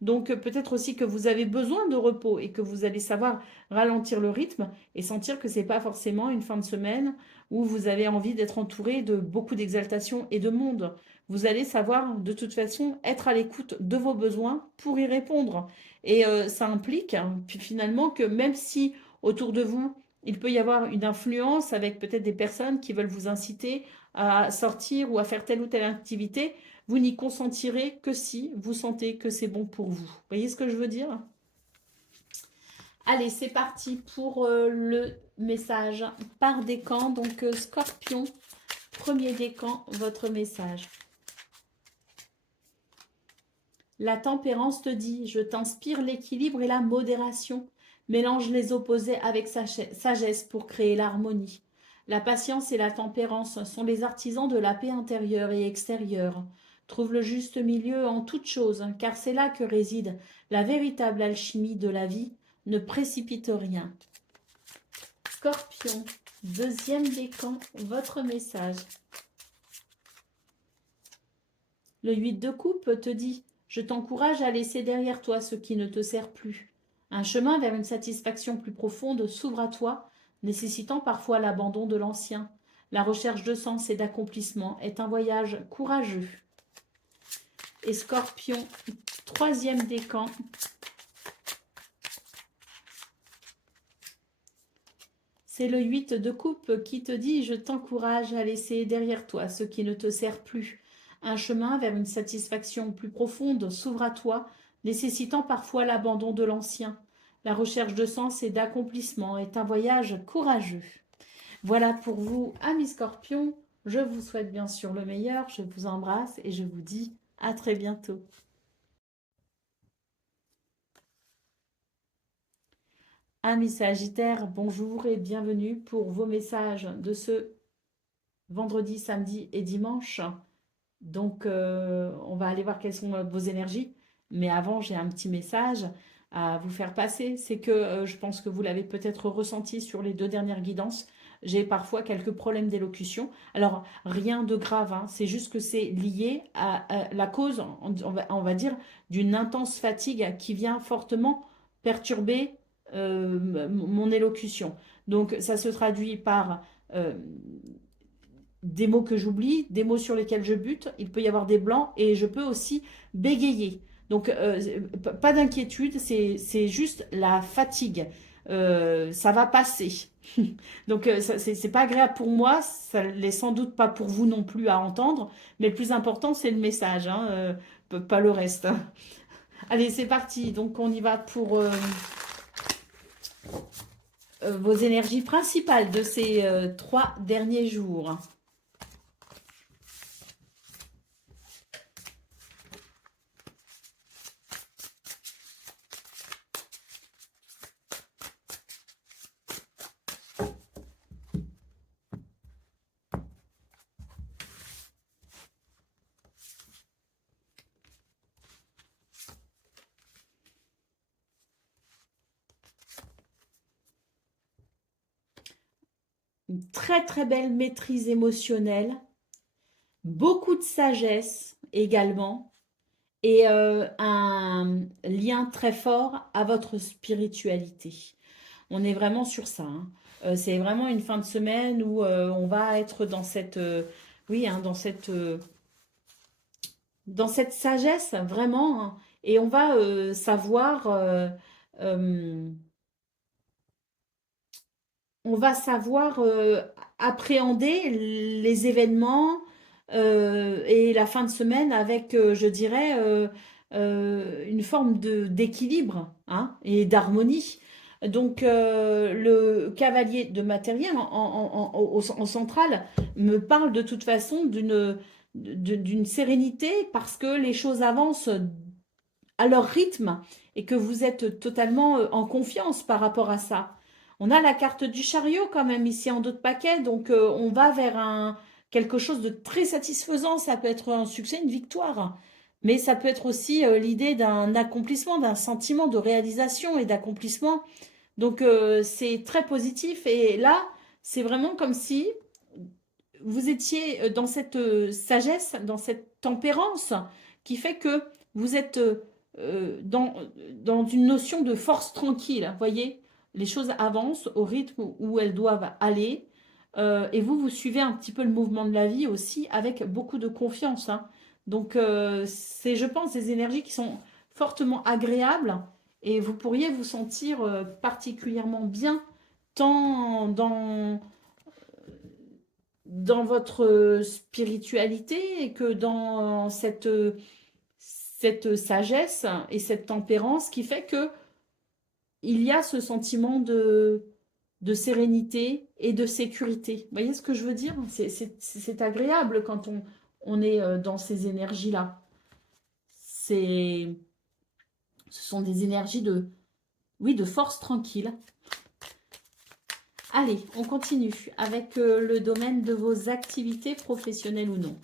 Donc peut-être aussi que vous avez besoin de repos et que vous allez savoir ralentir le rythme et sentir que c'est pas forcément une fin de semaine où vous avez envie d'être entouré de beaucoup d'exaltation et de monde. Vous allez savoir de toute façon être à l'écoute de vos besoins pour y répondre. Et ça implique puis finalement que même si autour de vous, il peut y avoir une influence avec peut-être des personnes qui veulent vous inciter à sortir ou à faire telle ou telle activité, vous n'y consentirez que si vous sentez que c'est bon pour vous. Vous voyez ce que je veux dire? Allez, c'est parti pour le message par décan. Donc, Scorpion, premier décan, votre message. La tempérance te dit, je t'inspire l'équilibre et la modération. Mélange les opposés avec sagesse pour créer l'harmonie. La patience et la tempérance sont les artisans de la paix intérieure et extérieure. Trouve le juste milieu en toutes choses, car c'est là que réside la véritable alchimie de la vie. Ne précipite rien. Scorpion, deuxième décan, votre message. Le 8 de coupe te dit « Je t'encourage à laisser derrière toi ce qui ne te sert plus. Un chemin vers une satisfaction plus profonde s'ouvre à toi, nécessitant parfois l'abandon de l'ancien. La recherche de sens et d'accomplissement est un voyage courageux. » Et Scorpion, troisième décan. C'est le 8 de coupe qui te dit « Je t'encourage à laisser derrière toi ce qui ne te sert plus. Un chemin vers une satisfaction plus profonde s'ouvre à toi, nécessitant parfois l'abandon de l'ancien. La recherche de sens et d'accomplissement est un voyage courageux. » Voilà pour vous, amis Scorpions. Je vous souhaite bien sûr le meilleur. Je vous embrasse et je vous dis à très bientôt. Amis Sagittaires, bonjour et bienvenue pour vos messages de ce vendredi, samedi et dimanche. Donc, on va aller voir quelles sont vos énergies. Mais avant, j'ai un petit message à vous faire passer. C'est que je pense que vous l'avez peut-être ressenti sur les 2 dernières guidances. J'ai parfois quelques problèmes d'élocution. Alors, rien de grave, hein. C'est juste que c'est lié à la cause, on va dire, d'une intense fatigue qui vient fortement perturber mon élocution. Donc, ça se traduit par des mots que j'oublie, des mots sur lesquels je bute, il peut y avoir des blancs et je peux aussi bégayer. Donc, pas d'inquiétude, c'est juste la fatigue. Ça va passer. Donc, c'est pas agréable pour moi, ça l'est sans doute pas pour vous non plus à entendre, mais le plus important, c'est le message, hein, pas le reste. Allez, c'est parti. Donc, on y va pour vos énergies principales de ces 3 derniers jours. Une très très belle maîtrise émotionnelle, beaucoup de sagesse également, et un lien très fort à votre spiritualité. On est vraiment sur ça, hein. C'est vraiment une fin de semaine où on va être dans cette, oui, hein, dans cette sagesse vraiment, hein, et on va savoir, euh, on va savoir appréhender les événements et la fin de semaine avec, je dirais, une forme d'équilibre, hein, et d'harmonie. Donc, le cavalier de matériel en centrale me parle de toute façon d'une sérénité parce que les choses avancent à leur rythme et que vous êtes totalement en confiance par rapport à ça. On a la carte du chariot quand même ici en dos de paquet, donc on va vers quelque chose de très satisfaisant. Ça peut être un succès, une victoire, mais ça peut être aussi l'idée d'un accomplissement, d'un sentiment de réalisation et d'accomplissement. Donc c'est très positif et là, c'est vraiment comme si vous étiez dans cette sagesse, dans cette tempérance qui fait que vous êtes dans une notion de force tranquille. Vous voyez, les choses avancent au rythme où elles doivent aller. Et vous suivez un petit peu le mouvement de la vie aussi avec beaucoup de confiance, hein. Donc, c'est, je pense, des énergies qui sont fortement agréables et vous pourriez vous sentir particulièrement bien tant dans votre spiritualité que dans cette sagesse et cette tempérance qui fait que il y a ce sentiment de sérénité et de sécurité. Vous voyez ce que je veux dire? C'est agréable quand on est dans ces énergies-là. Ce sont des énergies oui, de force tranquille. Allez, on continue avec le domaine de vos activités professionnelles ou non.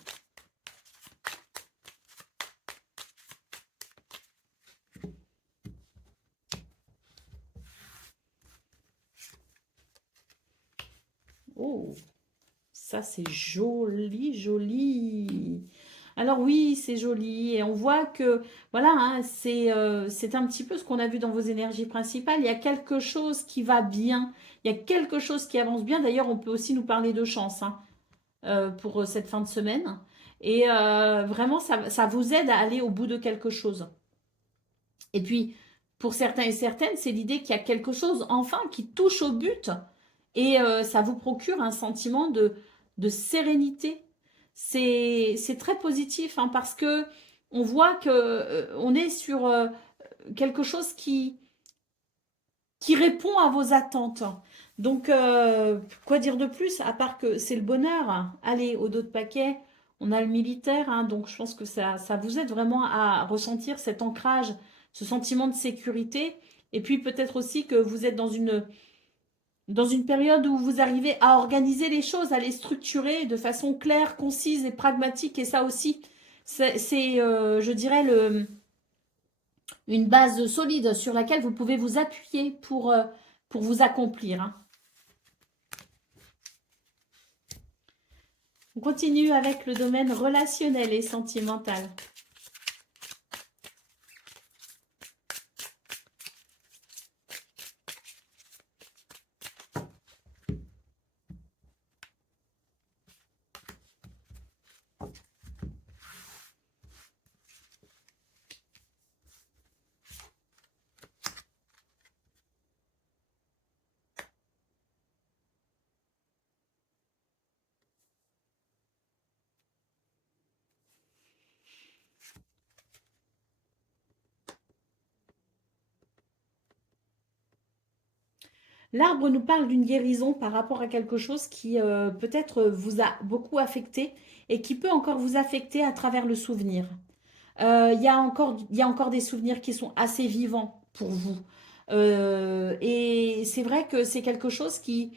Oh, ça c'est joli, joli. Alors oui, c'est joli et on voit que, voilà, hein, c'est un petit peu ce qu'on a vu dans vos énergies principales. Il y a quelque chose qui va bien, il y a quelque chose qui avance bien. D'ailleurs, on peut aussi nous parler de chance, hein, pour cette fin de semaine. Et vraiment, ça vous aide à aller au bout de quelque chose. Et puis, pour certains et certaines, c'est l'idée qu'il y a quelque chose, enfin, qui touche au but. Et ça vous procure un sentiment de sérénité. C'est très positif, hein, parce que on voit que on est sur quelque chose qui répond à vos attentes. Donc, quoi dire de plus, à part que c'est le bonheur. Allez, au dos de paquet, on a le militaire, hein, donc je pense que ça vous aide vraiment à ressentir cet ancrage, ce sentiment de sécurité. Et puis peut-être aussi que vous êtes dans une période où vous arrivez à organiser les choses, à les structurer de façon claire, concise et pragmatique. Et ça aussi, je dirais, une base solide sur laquelle vous pouvez vous appuyer pour vous accomplir, hein. On continue avec le domaine relationnel et sentimental. L'arbre nous parle d'une guérison par rapport à quelque chose qui peut-être vous a beaucoup affecté et qui peut encore vous affecter à travers le souvenir. Il y a encore des souvenirs qui sont assez vivants pour vous. Et c'est vrai que c'est quelque chose qui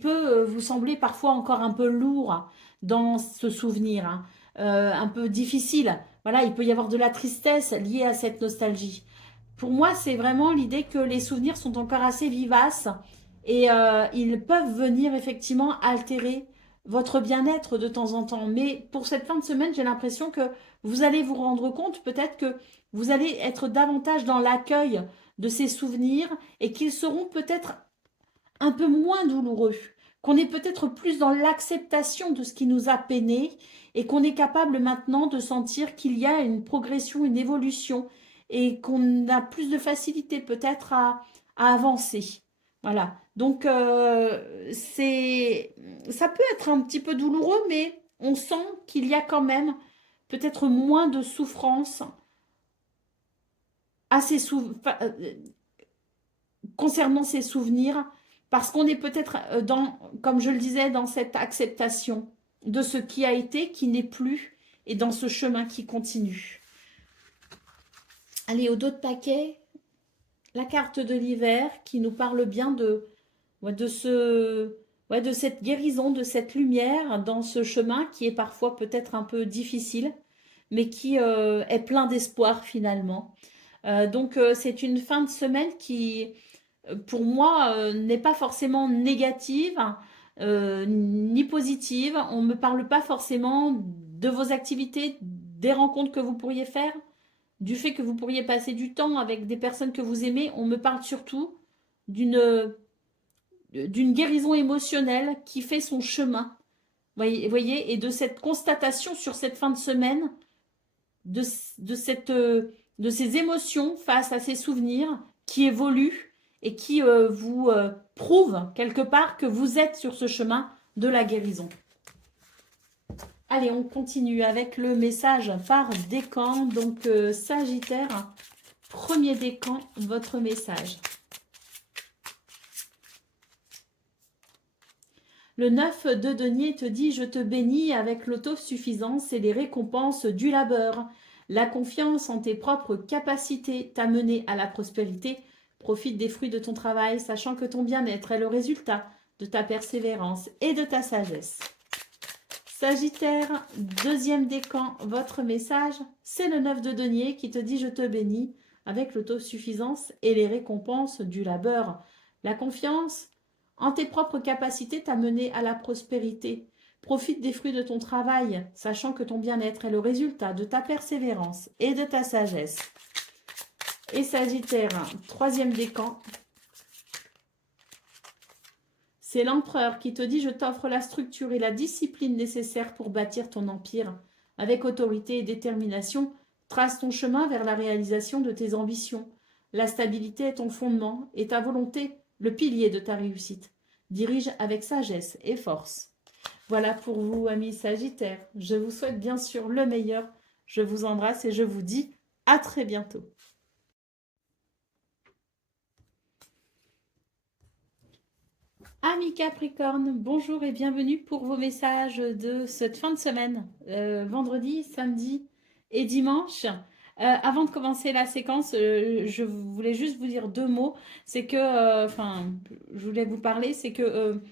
peut vous sembler parfois encore un peu lourd dans ce souvenir, hein. Un peu difficile. Voilà, il peut y avoir de la tristesse liée à cette nostalgie. Pour moi, c'est vraiment l'idée que les souvenirs sont encore assez vivaces et ils peuvent venir effectivement altérer votre bien-être de temps en temps. Mais pour cette fin de semaine, j'ai l'impression que vous allez vous rendre compte peut-être que vous allez être davantage dans l'accueil de ces souvenirs et qu'ils seront peut-être un peu moins douloureux, qu'on est peut-être plus dans l'acceptation de ce qui nous a peiné et qu'on est capable maintenant de sentir qu'il y a une progression, une évolution et qu'on a plus de facilité peut-être à avancer. Voilà. Donc, ça peut être un petit peu douloureux, mais on sent qu'il y a quand même peut-être moins de souffrance à ces concernant ces souvenirs, parce qu'on est peut-être dans, comme je le disais, dans cette acceptation de ce qui a été, qui n'est plus, et dans ce chemin qui continue. Allez, au dos de paquet, la carte de l'hiver qui nous parle bien ouais, de cette guérison, de cette lumière dans ce chemin qui est parfois peut-être un peu difficile, mais qui est plein d'espoir finalement. Donc c'est une fin de semaine qui, pour moi, n'est pas forcément négative ni positive. On ne me parle pas forcément de vos activités, des rencontres que vous pourriez faire, du fait que vous pourriez passer du temps avec des personnes que vous aimez. On me parle surtout d'une d'une guérison émotionnelle qui fait son chemin. Voyez, et de cette constatation sur cette fin de semaine, de, de, cette, de ces émotions face à ces souvenirs qui évoluent et qui vous prouvent quelque part que vous êtes sur ce chemin de la guérison. Allez, on continue avec le message par décan. Donc, Sagittaire, premier décan, votre message. Le 9 de denier te dit « Je te bénis avec l'autosuffisance et les récompenses du labeur. La confiance en tes propres capacités t'a mené à la prospérité. Profite des fruits de ton travail, sachant que ton bien-être est le résultat de ta persévérance et de ta sagesse. » Sagittaire, deuxième décan, votre message, c'est le 9 de denier qui te dit « Je te bénis avec l'autosuffisance et les récompenses du labeur. La confiance en tes propres capacités t'a mené à la prospérité. Profite des fruits de ton travail, sachant que ton bien-être est le résultat de ta persévérance et de ta sagesse. » Et Sagittaire, troisième décan, c'est l'empereur qui te dit « Je t'offre la structure et la discipline nécessaires pour bâtir ton empire. Avec autorité et détermination, trace ton chemin vers la réalisation de tes ambitions. La stabilité est ton fondement et ta volonté le pilier de ta réussite. Dirige avec sagesse et force. » Voilà pour vous, amis Sagittaires. Je vous souhaite bien sûr le meilleur. Je vous embrasse et je vous dis à très bientôt. Amis Capricorne, bonjour et bienvenue pour vos messages de cette fin de semaine, vendredi, samedi et dimanche. Avant de commencer la séquence, je voulais juste vous dire deux mots. C'est que, je voulais vous parler, c'est que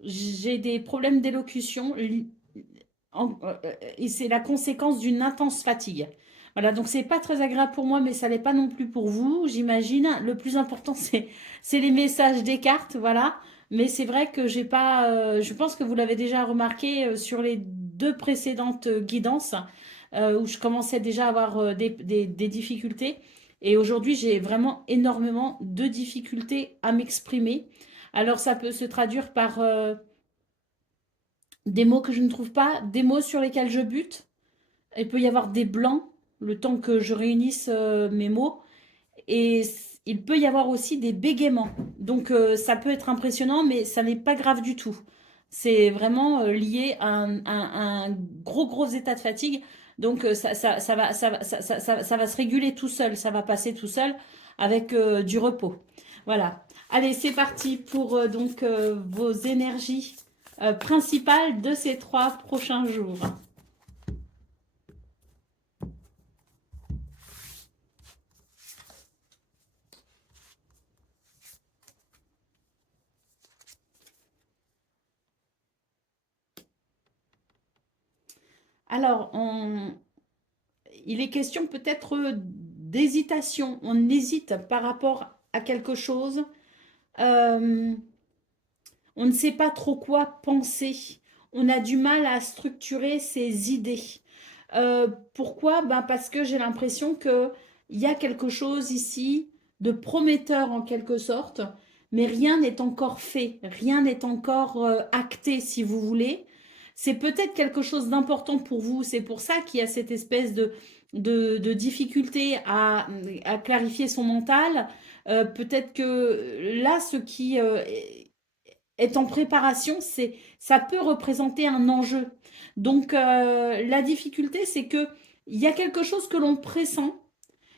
j'ai des problèmes d'élocution et c'est la conséquence d'une intense fatigue. Voilà, donc c'est pas très agréable pour moi, mais ça l'est pas non plus pour vous, j'imagine. Le plus important, c'est les messages des cartes, voilà. Mais c'est vrai que j'ai pas, je pense que vous l'avez déjà remarqué sur les deux précédentes guidances, où je commençais déjà à avoir des difficultés. Et aujourd'hui, j'ai vraiment énormément de difficultés à m'exprimer. Alors ça peut se traduire par des mots que je ne trouve pas, des mots sur lesquels je bute. Il peut y avoir des blancs le temps que je réunisse mes mots. Et il peut y avoir aussi des bégaiements. Donc ça peut être impressionnant, mais ça n'est pas grave du tout. C'est vraiment lié à un gros état de fatigue. Donc ça va se réguler tout seul, ça va passer tout seul avec du repos. Voilà. Allez, c'est parti pour donc vos énergies principales de ces 3 prochains jours. Alors, il est question peut-être d'hésitation. On hésite par rapport à quelque chose. Euh, on ne sait pas trop quoi penser. On a du mal à structurer ses idées. Pourquoi? Ben parce que j'ai l'impression qu'il y a quelque chose ici de prometteur en quelque sorte, mais rien n'est encore fait, rien n'est encore acté si vous voulez. C'est peut-être quelque chose d'important pour vous, c'est pour ça qu'il y a cette espèce de difficulté à clarifier son mental. Peut-être que là, ce qui est en préparation, ça peut représenter un enjeu. Donc la difficulté, c'est que il y a quelque chose que l'on pressent,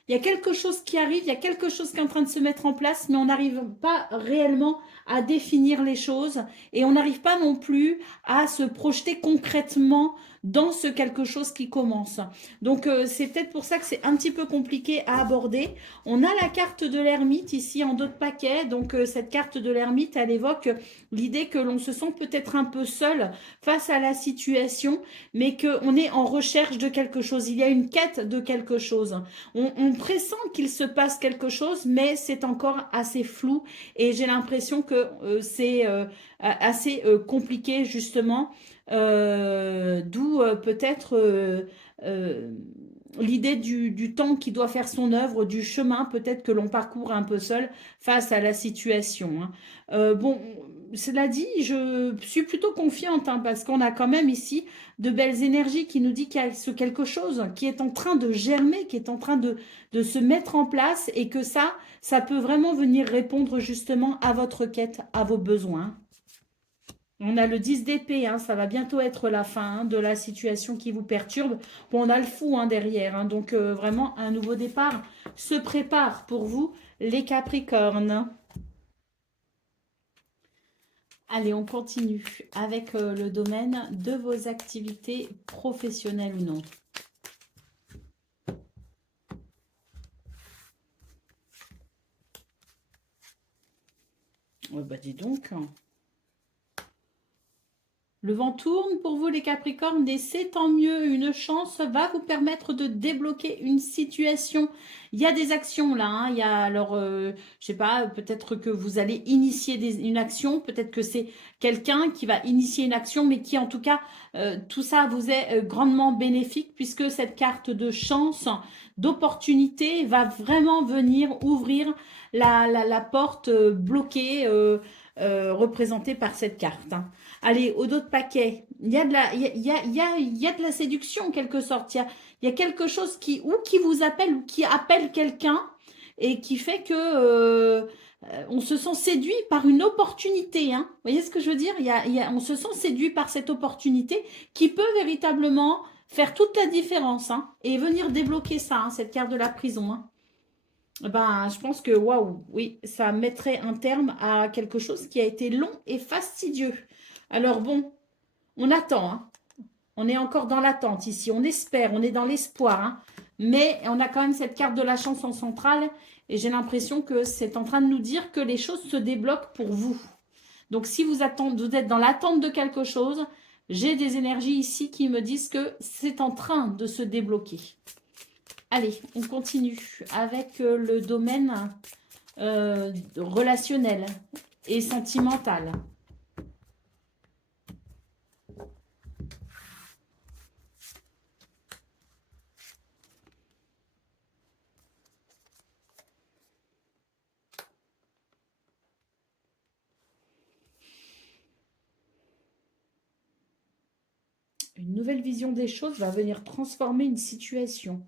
il y a quelque chose qui arrive, il y a quelque chose qui est en train de se mettre en place, mais on n'arrive pas réellement à définir les choses et on n'arrive pas non plus à se projeter concrètement dans ce quelque chose qui commence. Donc c'est peut-être pour ça que c'est un petit peu compliqué à aborder. On a la carte de l'ermite ici en dos de paquet. Donc cette carte de l'ermite, elle évoque l'idée que l'on se sent peut-être un peu seul face à la situation, mais qu'on est en recherche de quelque chose. Il y a une quête de quelque chose. On pressent qu'il se passe quelque chose, mais c'est encore assez flou et j'ai l'impression que c'est assez compliqué justement, d'où peut-être l'idée du temps qui doit faire son œuvre, du chemin peut-être que l'on parcourt un peu seul face à la situation. Hein. Bon, cela dit, je suis plutôt confiante hein, parce qu'on a quand même ici de belles énergies qui nous dit qu'il y a ce quelque chose qui est en train de germer, qui est en train de se mettre en place et que ça peut vraiment venir répondre justement à votre quête, à vos besoins. On a le 10 d'épée, hein, ça va bientôt être la fin hein, de la situation qui vous perturbe. Bon, on a le fou hein, derrière, hein, donc vraiment un nouveau départ se prépare pour vous, les Capricornes. Allez, on continue avec le domaine de vos activités professionnelles ou non. Ouais, bah dis donc. Le vent tourne pour vous les Capricornes et c'est tant mieux. Une chance va vous permettre de débloquer une situation. Il y a des actions là. Hein. Il y a alors, je sais pas, peut-être que vous allez initier une action. Peut-être que c'est quelqu'un qui va initier une action, mais qui en tout cas, tout ça vous est grandement bénéfique puisque cette carte de chance, d'opportunité va vraiment venir ouvrir la porte bloquée, représentée par cette carte. Hein. Allez, au dos de paquet, il y a de la, il y a de la séduction en quelque sorte. Il y a quelque chose qui vous appelle ou qui appelle quelqu'un et qui fait que on se sent séduit par une opportunité. Hein. Vous voyez ce que je veux dire? On se sent séduit par cette opportunité qui peut véritablement faire toute la différence hein, et venir débloquer ça, hein, cette carte de la prison. Hein. Ben, je pense que waouh, oui, ça mettrait un terme à quelque chose qui a été long et fastidieux. Alors bon, on attend, hein. On est encore dans l'attente ici, on espère, on est dans l'espoir, hein. Mais on a quand même cette carte de la chance en centrale et j'ai l'impression que c'est en train de nous dire que les choses se débloquent pour vous. Donc si vous êtes dans l'attente de quelque chose, j'ai des énergies ici qui me disent que c'est en train de se débloquer. Allez, on continue avec le domaine relationnel et sentimental. Une nouvelle vision des choses va venir transformer une situation.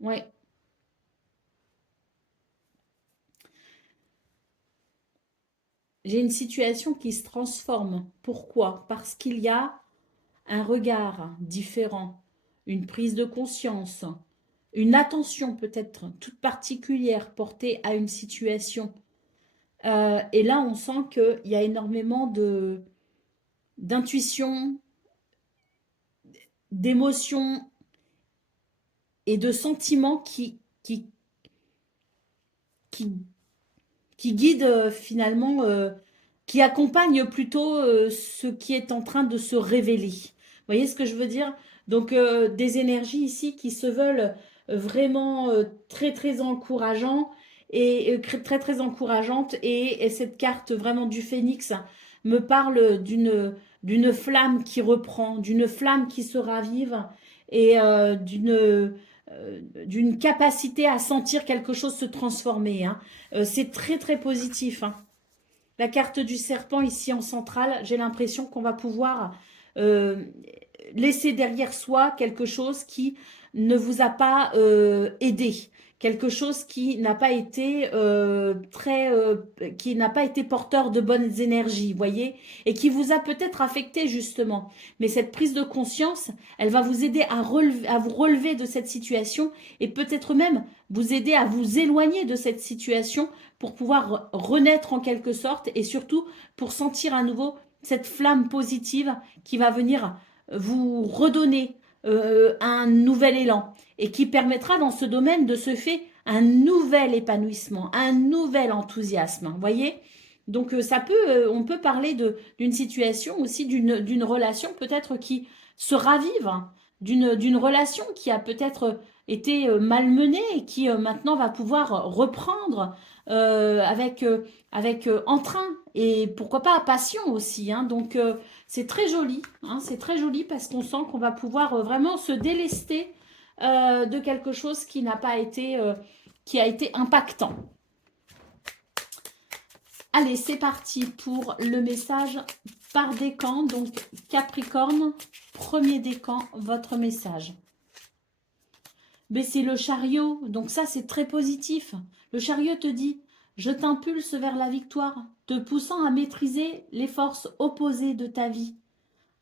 Ouais. J'ai une situation qui se transforme. Pourquoi? Parce qu'il y a un regard différent, une prise de conscience, une attention peut-être toute particulière portée à une situation. Et là, on sent qu'il y a énormément d'intuition, d'émotions et de sentiments qui, qui guident finalement, qui accompagnent plutôt ce qui est en train de se révéler. Vous voyez ce que je veux dire? Donc des énergies ici qui se veulent vraiment très très encourageants et très très encourageantes et cette carte vraiment du phénix me parle d'une flamme qui reprend, d'une flamme qui se ravive et d'une capacité à sentir quelque chose se transformer, hein. C'est très très positif, hein. La carte du serpent ici en centrale, j'ai l'impression qu'on va pouvoir euh, laisser derrière soi quelque chose qui ne vous a pas aidé, quelque chose qui n'a pas été qui n'a pas été porteur de bonnes énergies, voyez, et qui vous a peut-être affecté justement. Mais cette prise de conscience, elle va vous aider à vous relever de cette situation et peut-être même vous aider à vous éloigner de cette situation pour pouvoir renaître en quelque sorte et surtout pour sentir à nouveau cette flamme positive qui va venir vous redonner un nouvel élan et qui permettra dans ce domaine de se faire un nouvel épanouissement, un nouvel enthousiasme. Voyez? Donc ça peut, on peut parler d'une situation aussi, d'une relation peut-être qui se ravive, hein, d'une relation qui a peut-être été malmenée et qui maintenant va pouvoir reprendre avec entrain et pourquoi pas passion aussi, hein. Donc c'est très joli, hein, c'est très joli parce qu'on sent qu'on va pouvoir vraiment se délester de quelque chose qui n'a pas été, qui a été impactant. Allez, c'est parti pour le message par décan. Donc Capricorne, premier décan, votre message. Mais c'est le chariot, donc ça c'est très positif. Le chariot te dit, je t'impulse vers la victoire, te poussant à maîtriser les forces opposées de ta vie.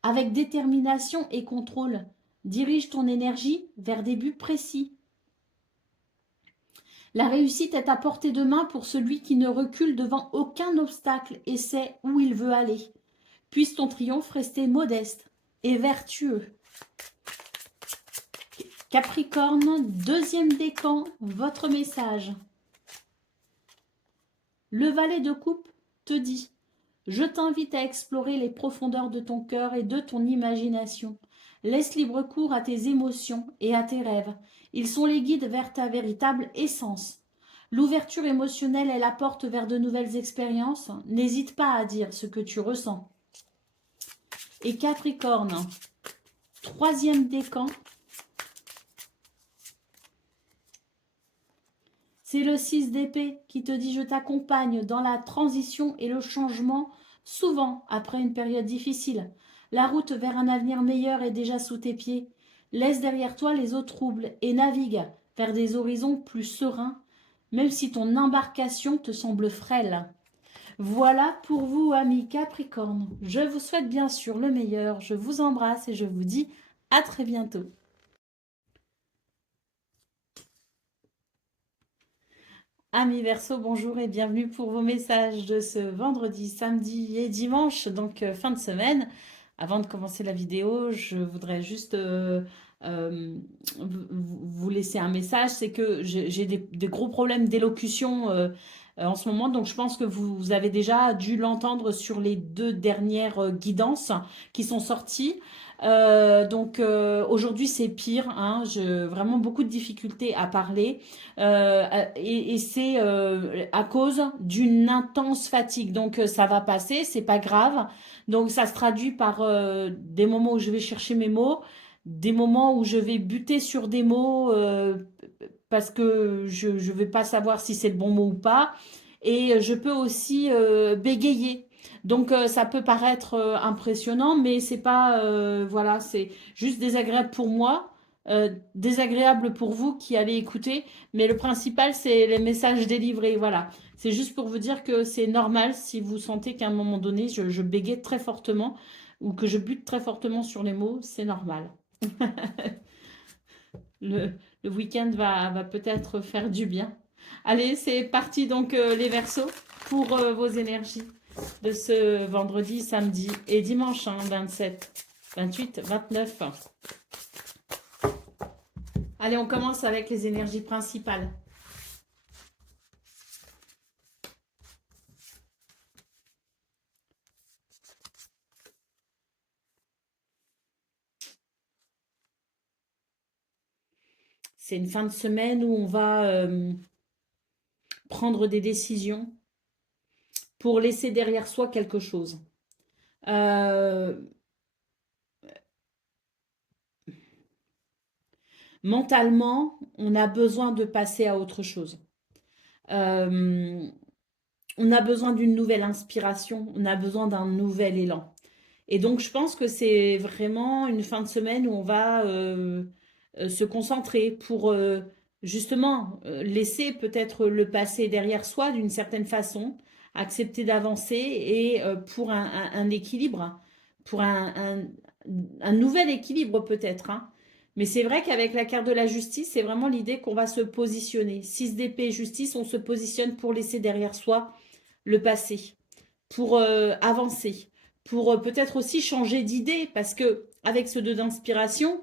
Avec détermination et contrôle, dirige ton énergie vers des buts précis. La réussite est à portée de main pour celui qui ne recule devant aucun obstacle et sait où il veut aller. Puisse ton triomphe rester modeste et vertueux. Capricorne, deuxième décan, votre message. Le valet de coupe te dit « Je t'invite à explorer les profondeurs de ton cœur et de ton imagination. Laisse libre cours à tes émotions et à tes rêves. Ils sont les guides vers ta véritable essence. L'ouverture émotionnelle est la porte vers de nouvelles expériences. N'hésite pas à dire ce que tu ressens. » Et Capricorne, troisième décan. C'est le 6 d'épée qui te dit « Je t'accompagne dans la transition et le changement, souvent après une période difficile. La route vers un avenir meilleur est déjà sous tes pieds. Laisse derrière toi les eaux troubles et navigue vers des horizons plus sereins, même si ton embarcation te semble frêle. » Voilà pour vous, amis Capricorne. Je vous souhaite bien sûr le meilleur. Je vous embrasse et je vous dis à très bientôt. Amis Verseau, bonjour et bienvenue pour vos messages de ce vendredi, samedi et dimanche, donc fin de semaine. Avant de commencer la vidéo, je voudrais juste vous laisser un message. C'est que j'ai des gros problèmes d'élocution en ce moment, donc je pense que vous avez déjà dû l'entendre sur les deux dernières guidances qui sont sorties. Donc aujourd'hui c'est pire, hein, vraiment beaucoup de difficultés à parler et c'est à cause d'une intense fatigue. Donc ça va passer, c'est pas grave. Donc ça se traduit par des moments où je vais chercher mes mots, des moments où je vais buter sur des mots parce que je ne vais pas savoir si c'est le bon mot ou pas. Et je peux aussi bégayer. Donc ça peut paraître impressionnant, mais c'est pas voilà, c'est juste désagréable pour moi, désagréable pour vous qui allez écouter. Mais le principal, c'est les messages délivrés. Voilà, c'est juste pour vous dire que c'est normal si vous sentez qu'à un moment donné, je bégaye très fortement ou que je bute très fortement sur les mots, c'est normal. Le, Le week-end va peut-être faire du bien. Allez, c'est parti donc les Verseaux pour vos énergies de ce vendredi, samedi et dimanche, hein, 27, 28, 29. Allez, on commence avec les énergies principales. C'est une fin de semaine où on va prendre des décisions pour laisser derrière soi quelque chose. Euh, Mentalement, on a besoin de passer à autre chose. Euh, on a besoin d'une nouvelle inspiration, on a besoin d'un nouvel élan. Et donc, je pense que c'est vraiment une fin de semaine où on va se concentrer pour justement laisser peut-être le passé derrière soi d'une certaine façon, accepter d'avancer et pour un équilibre, pour un nouvel équilibre peut-être, hein. Mais c'est vrai qu'avec la carte de la justice, c'est vraiment l'idée qu'on va se positionner. 6 d'épée, justice, on se positionne pour laisser derrière soi le passé, pour avancer, pour peut-être aussi changer d'idée, parce que avec ce 2 d'inspiration,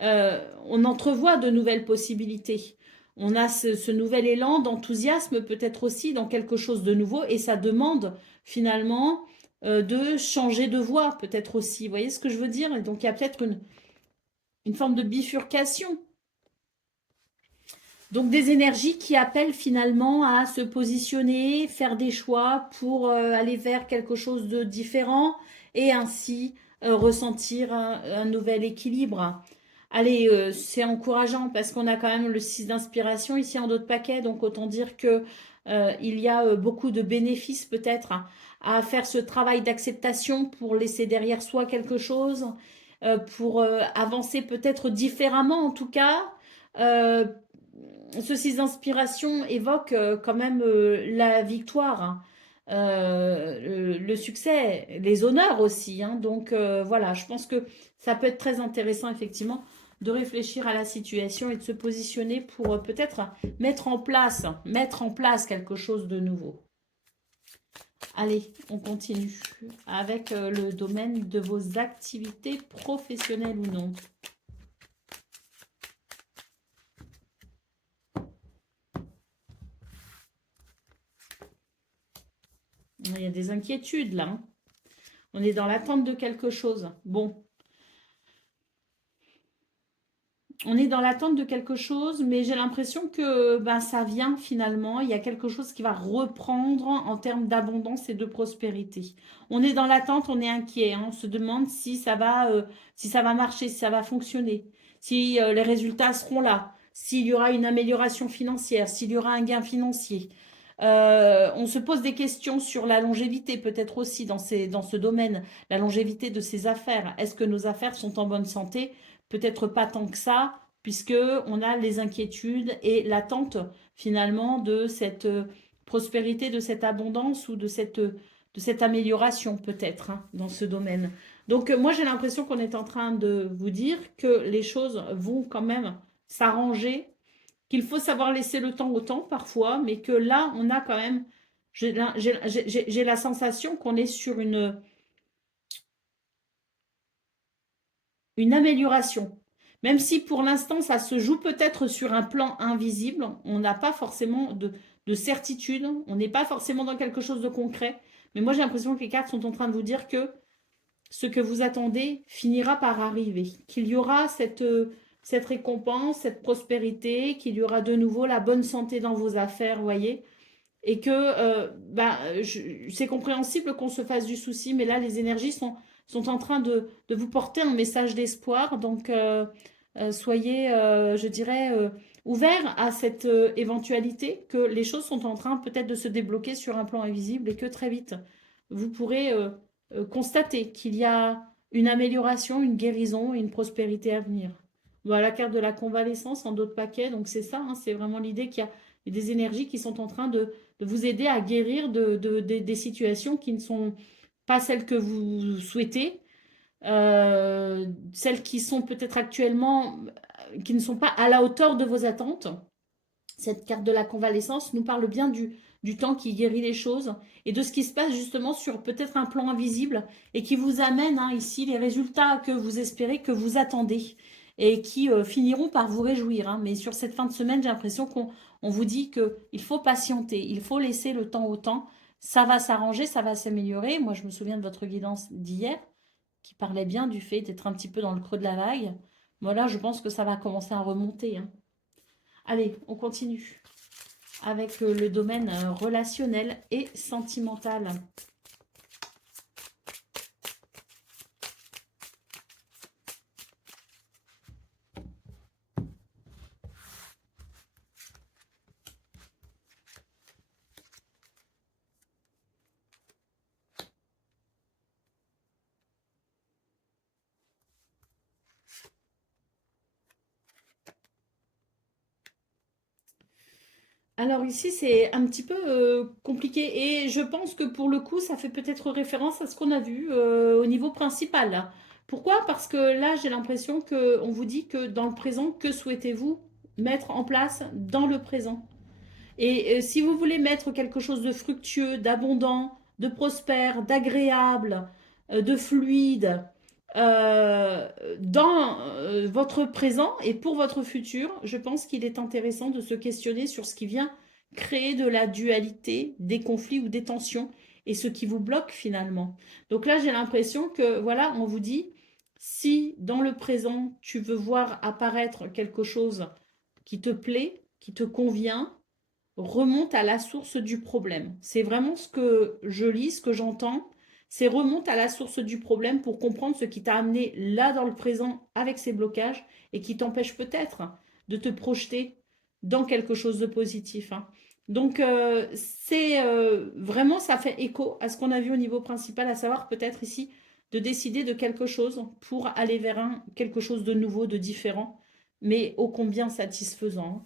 on entrevoit de nouvelles possibilités. On a ce nouvel élan d'enthousiasme peut-être aussi dans quelque chose de nouveau, et ça demande finalement de changer de voie peut-être aussi. Vous voyez ce que je veux dire? Et donc il y a peut-être une forme de bifurcation. Donc des énergies qui appellent finalement à se positionner, faire des choix pour aller vers quelque chose de différent et ainsi ressentir un nouvel équilibre. Allez, c'est encourageant parce qu'on a quand même le 6 d'inspiration ici en dos de paquet, donc autant dire que il y a beaucoup de bénéfices peut-être à faire ce travail d'acceptation pour laisser derrière soi quelque chose, pour avancer peut-être différemment en tout cas. Euh, Ce 6 d'inspiration évoque quand même la victoire, hein, le succès, les honneurs aussi, hein. Donc voilà, je pense que ça peut être très intéressant effectivement de réfléchir à la situation et de se positionner pour peut-être mettre en place quelque chose de nouveau. Allez, on continue avec le domaine de vos activités professionnelles ou non. Il y a des inquiétudes là, hein. On est dans l'attente de quelque chose. Bon, on est dans l'attente de quelque chose, mais j'ai l'impression que ben, ça vient finalement. Il y a quelque chose qui va reprendre en termes d'abondance et de prospérité. On est dans l'attente, on est inquiet, hein. On se demande si ça va marcher, si ça va fonctionner, si les résultats seront là, s'il y aura une amélioration financière, s'il y aura un gain financier. On se pose des questions sur la longévité, peut-être aussi dans ce domaine, la longévité de ces affaires. Est-ce que nos affaires sont en bonne santé? Peut-être pas tant que ça, puisque on a les inquiétudes et l'attente finalement de cette prospérité, de cette abondance ou de cette amélioration peut-être hein, dans ce domaine. Donc moi j'ai l'impression qu'on est en train de vous dire que les choses vont quand même s'arranger, qu'il faut savoir laisser le temps au temps parfois, mais que là on a quand même, j'ai la sensation qu'on est sur une amélioration. Même si pour l'instant, ça se joue peut-être sur un plan invisible, on n'a pas forcément de certitude, on n'est pas forcément dans quelque chose de concret. Mais moi, j'ai l'impression que les cartes sont en train de vous dire que ce que vous attendez finira par arriver, qu'il y aura cette récompense, cette prospérité, qu'il y aura de nouveau la bonne santé dans vos affaires, vous voyez, et que c'est compréhensible qu'on se fasse du souci, mais là, les énergies sont en train de vous porter un message d'espoir. Donc, soyez, je dirais, ouverts à cette éventualité que les choses sont en train peut-être de se débloquer sur un plan invisible et que très vite, vous pourrez constater qu'il y a une amélioration, une guérison et une prospérité à venir. Voilà la carte de la convalescence en d'autres paquets. Donc, c'est ça, hein, c'est vraiment l'idée qu'il y a des énergies qui sont en train de vous aider à guérir des situations qui ne sont pas celles que vous souhaitez, celles qui sont peut-être actuellement qui ne sont pas à la hauteur de vos attentes. Cette carte de la convalescence nous parle bien du temps qui guérit les choses et de ce qui se passe justement sur peut-être un plan invisible et qui vous amène ici les résultats que vous espérez, que vous attendez et qui finiront par vous réjouir. Mais sur cette fin de semaine, j'ai l'impression qu'on vous dit qu'il faut patienter, il faut laisser le temps au temps. Ça va s'arranger, ça va s'améliorer. Moi, je me souviens de votre guidance d'hier qui parlait bien du fait d'être un petit peu dans le creux de la vague. Voilà, je pense que ça va commencer à remonter. Allez, on continue avec le domaine relationnel et sentimental. Alors ici, c'est un petit peu compliqué et je pense que pour le coup, ça fait peut-être référence à ce qu'on a vu au niveau principal, là. Pourquoi? Parce que là, j'ai l'impression qu'on vous dit que dans le présent, que souhaitez-vous mettre en place dans le présent? Et si vous voulez mettre quelque chose de fructueux, d'abondant, de prospère, d'agréable, de fluide euh, dans votre présent et pour votre futur, je pense qu'il est intéressant de se questionner sur ce qui vient créer de la dualité, des conflits ou des tensions et ce qui vous bloque finalement. Donc là, j'ai l'impression que, voilà, on vous dit, si dans le présent, tu veux voir apparaître quelque chose qui te plaît, qui te convient, remonte à la source du problème. C'est vraiment ce que je lis, ce que j'entends. C'est remonte à la source du problème pour comprendre ce qui t'a amené là dans le présent avec ces blocages et qui t'empêche peut-être de te projeter dans quelque chose de positif. Donc, c'est vraiment, ça fait écho à ce qu'on a vu au niveau principal, à savoir peut-être ici de décider de quelque chose pour aller vers quelque chose de nouveau, de différent, mais ô combien satisfaisant.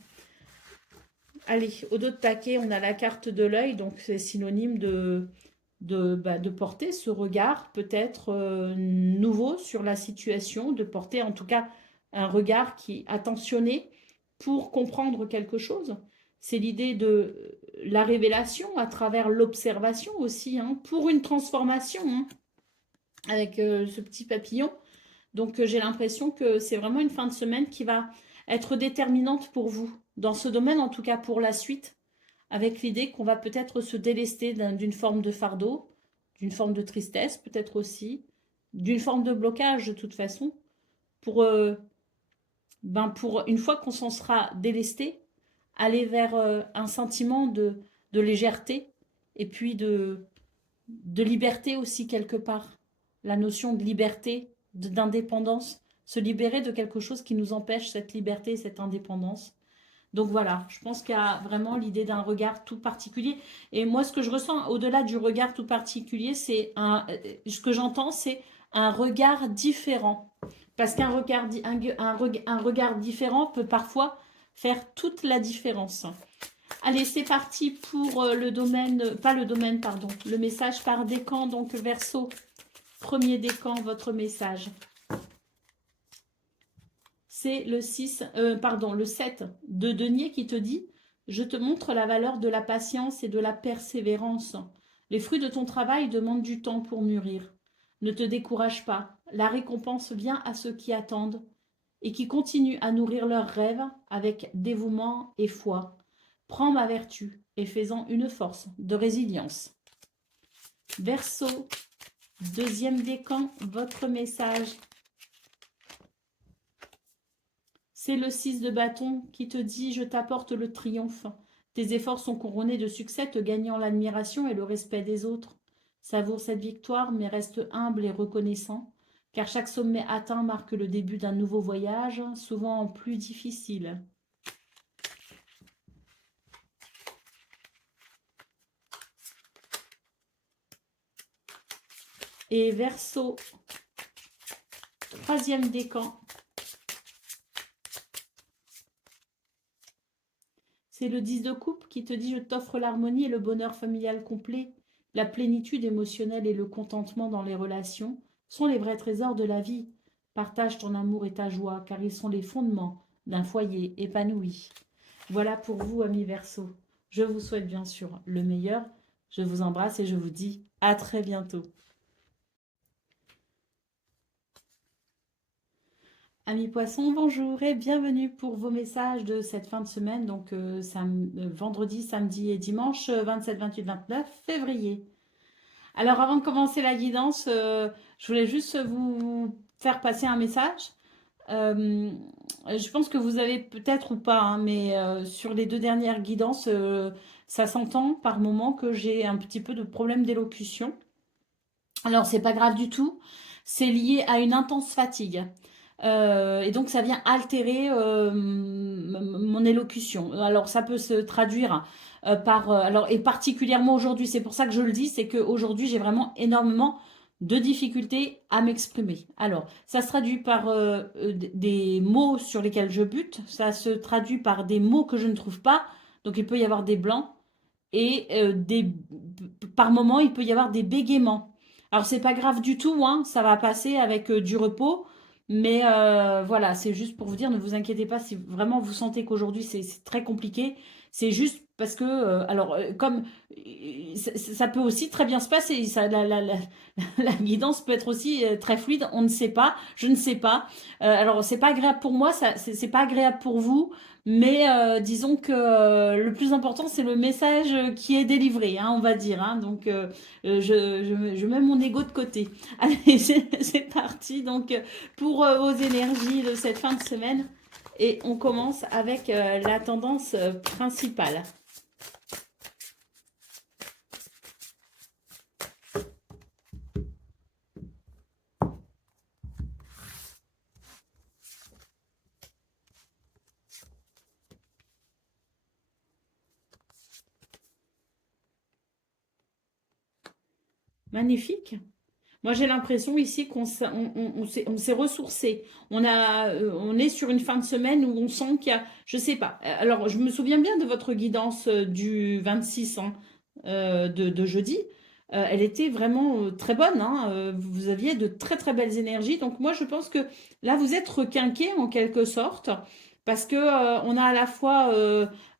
Allez, au dos de paquet, on a la carte de l'œil, donc c'est synonyme de porter ce regard peut-être nouveau sur la situation, de porter en tout cas un regard qui attentionné pour comprendre quelque chose. C'est l'idée de la révélation à travers l'observation aussi, pour une transformation, avec ce petit papillon. Donc j'ai l'impression que c'est vraiment une fin de semaine qui va être déterminante pour vous, dans ce domaine en tout cas pour la suite, avec l'idée qu'on va peut-être se délester d'une forme de fardeau, d'une forme de tristesse peut-être aussi, d'une forme de blocage de toute façon, pour, pour une fois qu'on s'en sera délesté, aller vers un sentiment de légèreté et puis de liberté aussi quelque part. La notion de liberté, d'indépendance, se libérer de quelque chose qui nous empêche cette liberté, cette indépendance. Donc voilà, je pense qu'il y a vraiment l'idée d'un regard tout particulier. Et moi, ce que je ressens au-delà du regard tout particulier, c'est ce que j'entends, c'est un regard différent. Parce qu'un regard, un regard différent peut parfois faire toute la différence. Allez, c'est parti pour le domaine, pas le domaine, pardon, le message par décan, donc Verseau, premier décan, votre message. C'est le 6, pardon, le 7 de denier qui te dit « Je te montre la valeur de la patience et de la persévérance. Les fruits de ton travail demandent du temps pour mûrir. Ne te décourage pas, la récompense vient à ceux qui attendent et qui continuent à nourrir leurs rêves avec dévouement et foi. Prends ma vertu et fais-en une force de résilience. » Verseau, deuxième décan, votre message. C'est le 6 de bâton qui te dit « Je t'apporte le triomphe. Tes efforts sont couronnés de succès, te gagnant l'admiration et le respect des autres. Savoure cette victoire, mais reste humble et reconnaissant, car chaque sommet atteint marque le début d'un nouveau voyage, souvent plus difficile. » Et Verseau, troisième décan. C'est le 10 de coupe qui te dit « Je t'offre l'harmonie et le bonheur familial complet. La plénitude émotionnelle et le contentement dans les relations sont les vrais trésors de la vie. Partage ton amour et ta joie, car ils sont les fondements d'un foyer épanoui. Voilà pour vous, amis Verseau. Je vous souhaite bien sûr le meilleur. Je vous embrasse et je vous dis à très bientôt. Amis Poissons, bonjour et bienvenue pour vos messages de cette fin de semaine, donc vendredi, samedi et dimanche 27, 28, 29 février. Alors avant de commencer la guidance, je voulais juste vous faire passer un message. Euh, je pense que vous avez peut-être ou pas, hein, mais sur les 2 dernières guidances, ça s'entend par moment que j'ai un petit peu de problème d'élocution. Alors, c'est pas grave du tout. C'est lié à une intense fatigue. Et donc, ça vient altérer mon élocution. Alors, ça peut se traduire alors, et particulièrement aujourd'hui, c'est pour ça que je le dis, c'est qu'aujourd'hui, j'ai vraiment énormément de difficultés à m'exprimer. Alors, ça se traduit par des mots sur lesquels je bute. Ça se traduit par des mots que je ne trouve pas. Donc, il peut y avoir des blancs et par moment, il peut y avoir des bégaiements. Alors, c'est pas grave du tout, hein, ça va passer avec du repos, mais voilà, c'est juste pour vous dire, ne vous inquiétez pas si vraiment vous sentez qu'aujourd'hui c'est très compliqué. C'est juste parce que, comme ça peut aussi très bien se passer, la guidance peut être aussi très fluide, on ne sait pas, je ne sais pas. Alors, c'est pas agréable pour moi, c'est pas agréable pour vous. Mais disons que le plus important, c'est le message qui est délivré, hein, on va dire, hein. Donc, je mets mon ego de côté. Allez, c'est parti donc pour vos énergies de cette fin de semaine. Et on commence avec la tendance principale. Magnifique. Moi, j'ai l'impression ici on s'est ressourcé. On est sur une fin de semaine où on sent qu'il y a, je sais pas. Alors, je me souviens bien de votre guidance du 26 hein, de jeudi. Elle était vraiment très bonne, hein. Vous aviez de très très belles énergies. Donc moi, je pense que là, vous êtes requinqué en quelque sorte parce que on a à la fois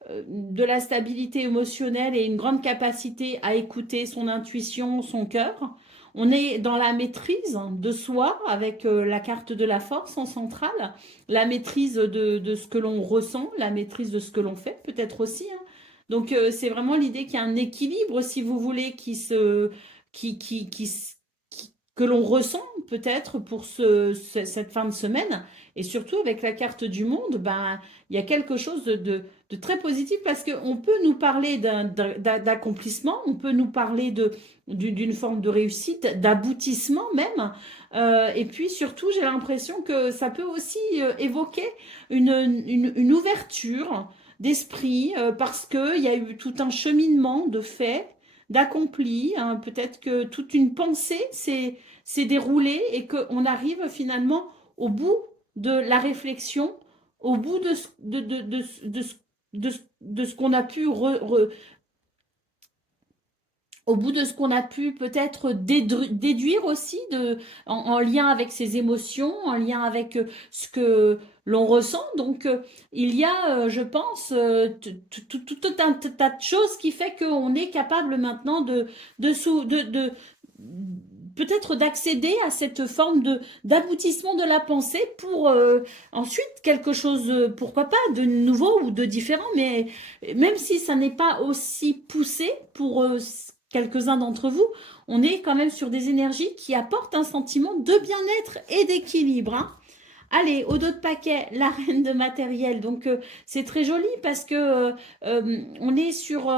de la stabilité émotionnelle et une grande capacité à écouter son intuition, son cœur. On est dans la maîtrise de soi avec la carte de la force en centrale, la maîtrise de ce que l'on ressent, la maîtrise de ce que l'on fait peut-être aussi, hein. Donc c'est vraiment l'idée qu'il y a un équilibre, si vous voulez, que l'on ressent peut-être pour cette fin de semaine. Et surtout avec la carte du monde, ben, il y a quelque chose de très positif parce qu'on peut nous parler d'accomplissement, on peut nous parler d'une forme de réussite, d'aboutissement même. Et puis surtout, j'ai l'impression que ça peut aussi évoquer une ouverture d'esprit parce qu'il y a eu tout un cheminement de faits, d'accomplis. Hein. Peut-être que toute une pensée s'est déroulée et qu'on arrive finalement au bout de la réflexion, au bout de ce qu'on a pu au bout de ce qu'on a pu peut-être déduire aussi en lien avec ses émotions, en lien avec ce que l'on ressent. Donc, il y a, je pense, tout un tas de choses qui fait qu'on est capable maintenant de peut-être d'accéder à cette forme d'aboutissement de la pensée pour ensuite quelque chose, pourquoi pas, de nouveau ou de différent, mais même si ça n'est pas aussi poussé pour quelques-uns d'entre vous, on est quand même sur des énergies qui apportent un sentiment de bien-être et d'équilibre, hein. Allez, au dos de paquet, la reine de matériel. Donc, c'est très joli parce que on est sur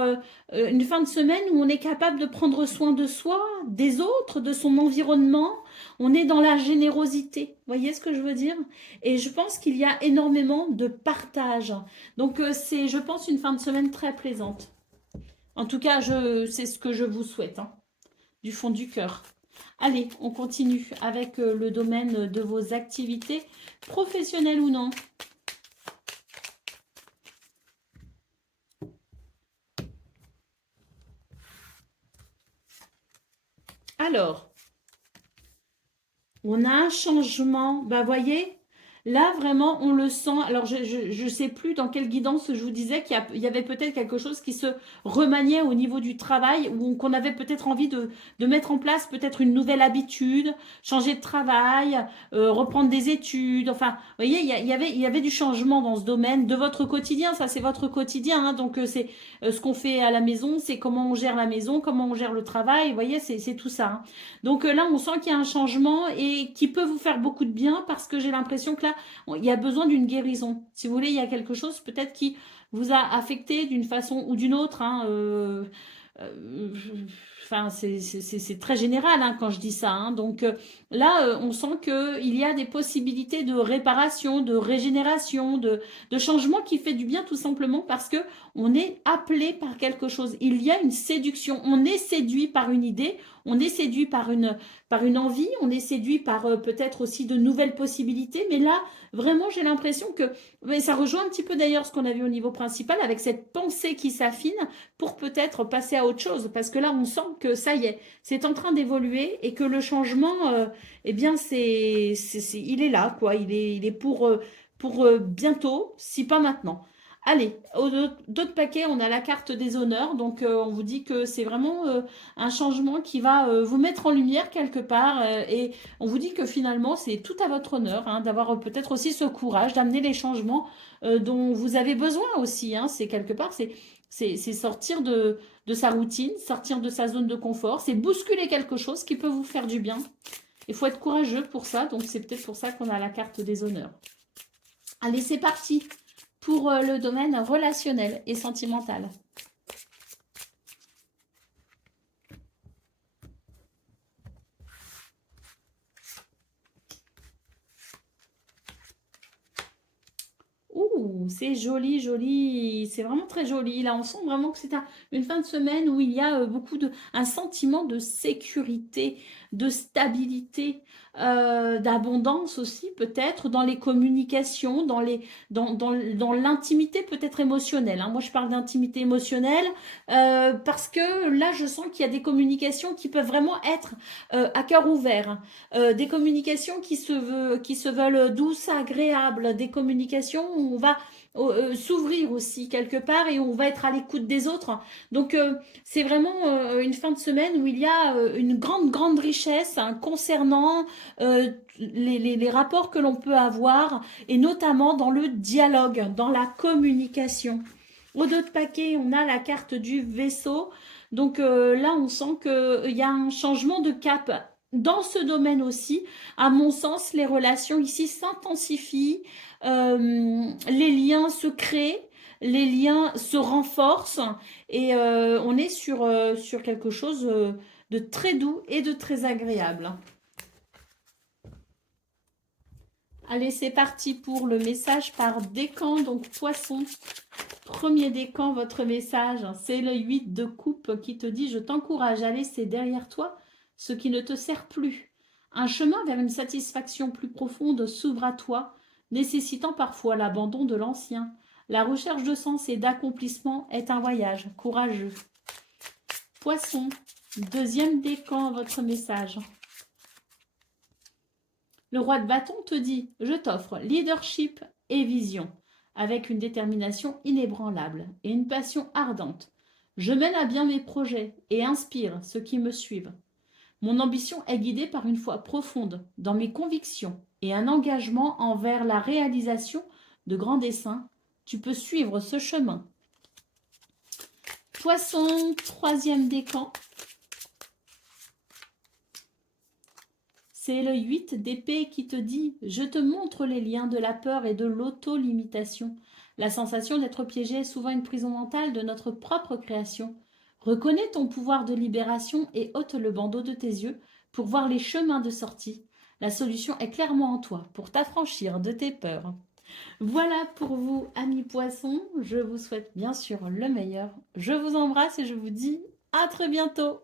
une fin de semaine où on est capable de prendre soin de soi, des autres, de son environnement. On est dans la générosité. Vous voyez ce que je veux dire? Et je pense qu'il y a énormément de partage. Donc, c'est, je pense, une fin de semaine très plaisante. En tout cas, c'est ce que je vous souhaite, hein, du fond du cœur. Allez, on continue avec le domaine de vos activités, professionnelles ou non. Alors, On a un changement. Bah, voyez, là, vraiment, on le sent. Alors, je sais plus dans quelle guidance je vous disais qu'il y avait peut-être quelque chose qui se remaniait au niveau du travail ou qu'on avait peut-être envie de mettre en place peut-être une nouvelle habitude, changer de travail, reprendre des études. Enfin, vous voyez, il y avait du changement dans ce domaine de votre quotidien. Ça, c'est votre quotidien, hein. Donc, c'est ce qu'on fait à la maison, c'est comment on gère la maison, comment on gère le travail. Vous voyez, c'est tout ça, hein. Donc là, on sent qu'il y a un changement et qui peut vous faire beaucoup de bien parce que j'ai l'impression que là, il y a besoin d'une guérison. Si vous voulez, il y a quelque chose peut-être qui vous a affecté d'une façon ou d'une autre, hein, euh, enfin, c'est très général, hein, quand je dis ça, hein. Donc là, on sent qu'il y a des possibilités de réparation, de régénération, de changement qui fait du bien tout simplement parce que on est appelé par quelque chose. Il y a une séduction. On est séduit par une idée, on est séduit par une envie, on est séduit par peut-être aussi de nouvelles possibilités. Mais là, vraiment, j'ai l'impression que mais ça rejoint un petit peu d'ailleurs ce qu'on a vu au niveau principal avec cette pensée qui s'affine pour peut-être passer à autre chose. Parce que là, on sent que ça y est, c'est en train d'évoluer et que le changement, eh bien, il est là, quoi. Il est pour bientôt, si pas maintenant. Allez, d'autres paquets, on a la carte des honneurs. Donc, on vous dit que c'est vraiment un changement qui va vous mettre en lumière quelque part. Et on vous dit que finalement, c'est tout à votre honneur, hein, d'avoir peut-être aussi ce courage d'amener les changements dont vous avez besoin aussi, hein. C'est quelque part, c'est sortir de sa routine, sortir de sa zone de confort, c'est bousculer quelque chose qui peut vous faire du bien. Il faut être courageux pour ça, donc c'est peut-être pour ça qu'on a la carte des honneurs. Allez, c'est parti pour le domaine relationnel et sentimental. Ouh, c'est joli, joli. C'est vraiment très joli. Là, on sent vraiment que c'est une fin de semaine où il y a un sentiment de sécurité, de stabilité, d'abondance aussi, peut-être, dans les communications, dans l'intimité peut-être émotionnelle, hein. Moi, je parle d'intimité émotionnelle parce que là, je sens qu'il y a des communications qui peuvent vraiment être à cœur ouvert. Des communications qui se veulent douces, agréables, des communications où on va s'ouvrir aussi quelque part et on va être à l'écoute des autres. Donc c'est vraiment une fin de semaine où il y a une grande, grande richesse, hein, concernant les rapports que l'on peut avoir et notamment dans le dialogue, dans la communication. Au dos de paquet, on a la carte du vaisseau. Donc là, on sent qu'il y a un changement de cap dans ce domaine aussi. À mon sens, les relations ici s'intensifient, les liens se créent, les liens se renforcent et on est sur quelque chose de très doux et de très agréable. Allez, c'est parti pour le message par décan, donc poisson. Premier décan, votre message, c'est le 8 de coupe qui te dit « Je t'encourage à laisser derrière toi ce qui ne te sert plus. Un chemin vers une satisfaction plus profonde s'ouvre à toi, nécessitant parfois l'abandon de l'ancien. La recherche de sens et d'accomplissement est un voyage courageux. » Poisson, deuxième décan, votre message. Le roi de bâton te dit « Je t'offre leadership et vision, avec une détermination inébranlable et une passion ardente. Je mène à bien mes projets et inspire ceux qui me suivent. Mon ambition est guidée par une foi profonde dans mes convictions et un engagement envers la réalisation de grands desseins. Tu peux suivre ce chemin. » Poisson, troisième décan. C'est le 8 d'épée qui te dit « Je te montre les liens de la peur et de l'auto-limitation. La sensation d'être piégé est souvent une prison mentale de notre propre création. Reconnais ton pouvoir de libération et ôte le bandeau de tes yeux pour voir les chemins de sortie. La solution est clairement en toi pour t'affranchir de tes peurs. » Voilà pour vous, amis poissons. Je vous souhaite bien sûr le meilleur. Je vous embrasse et je vous dis à très bientôt.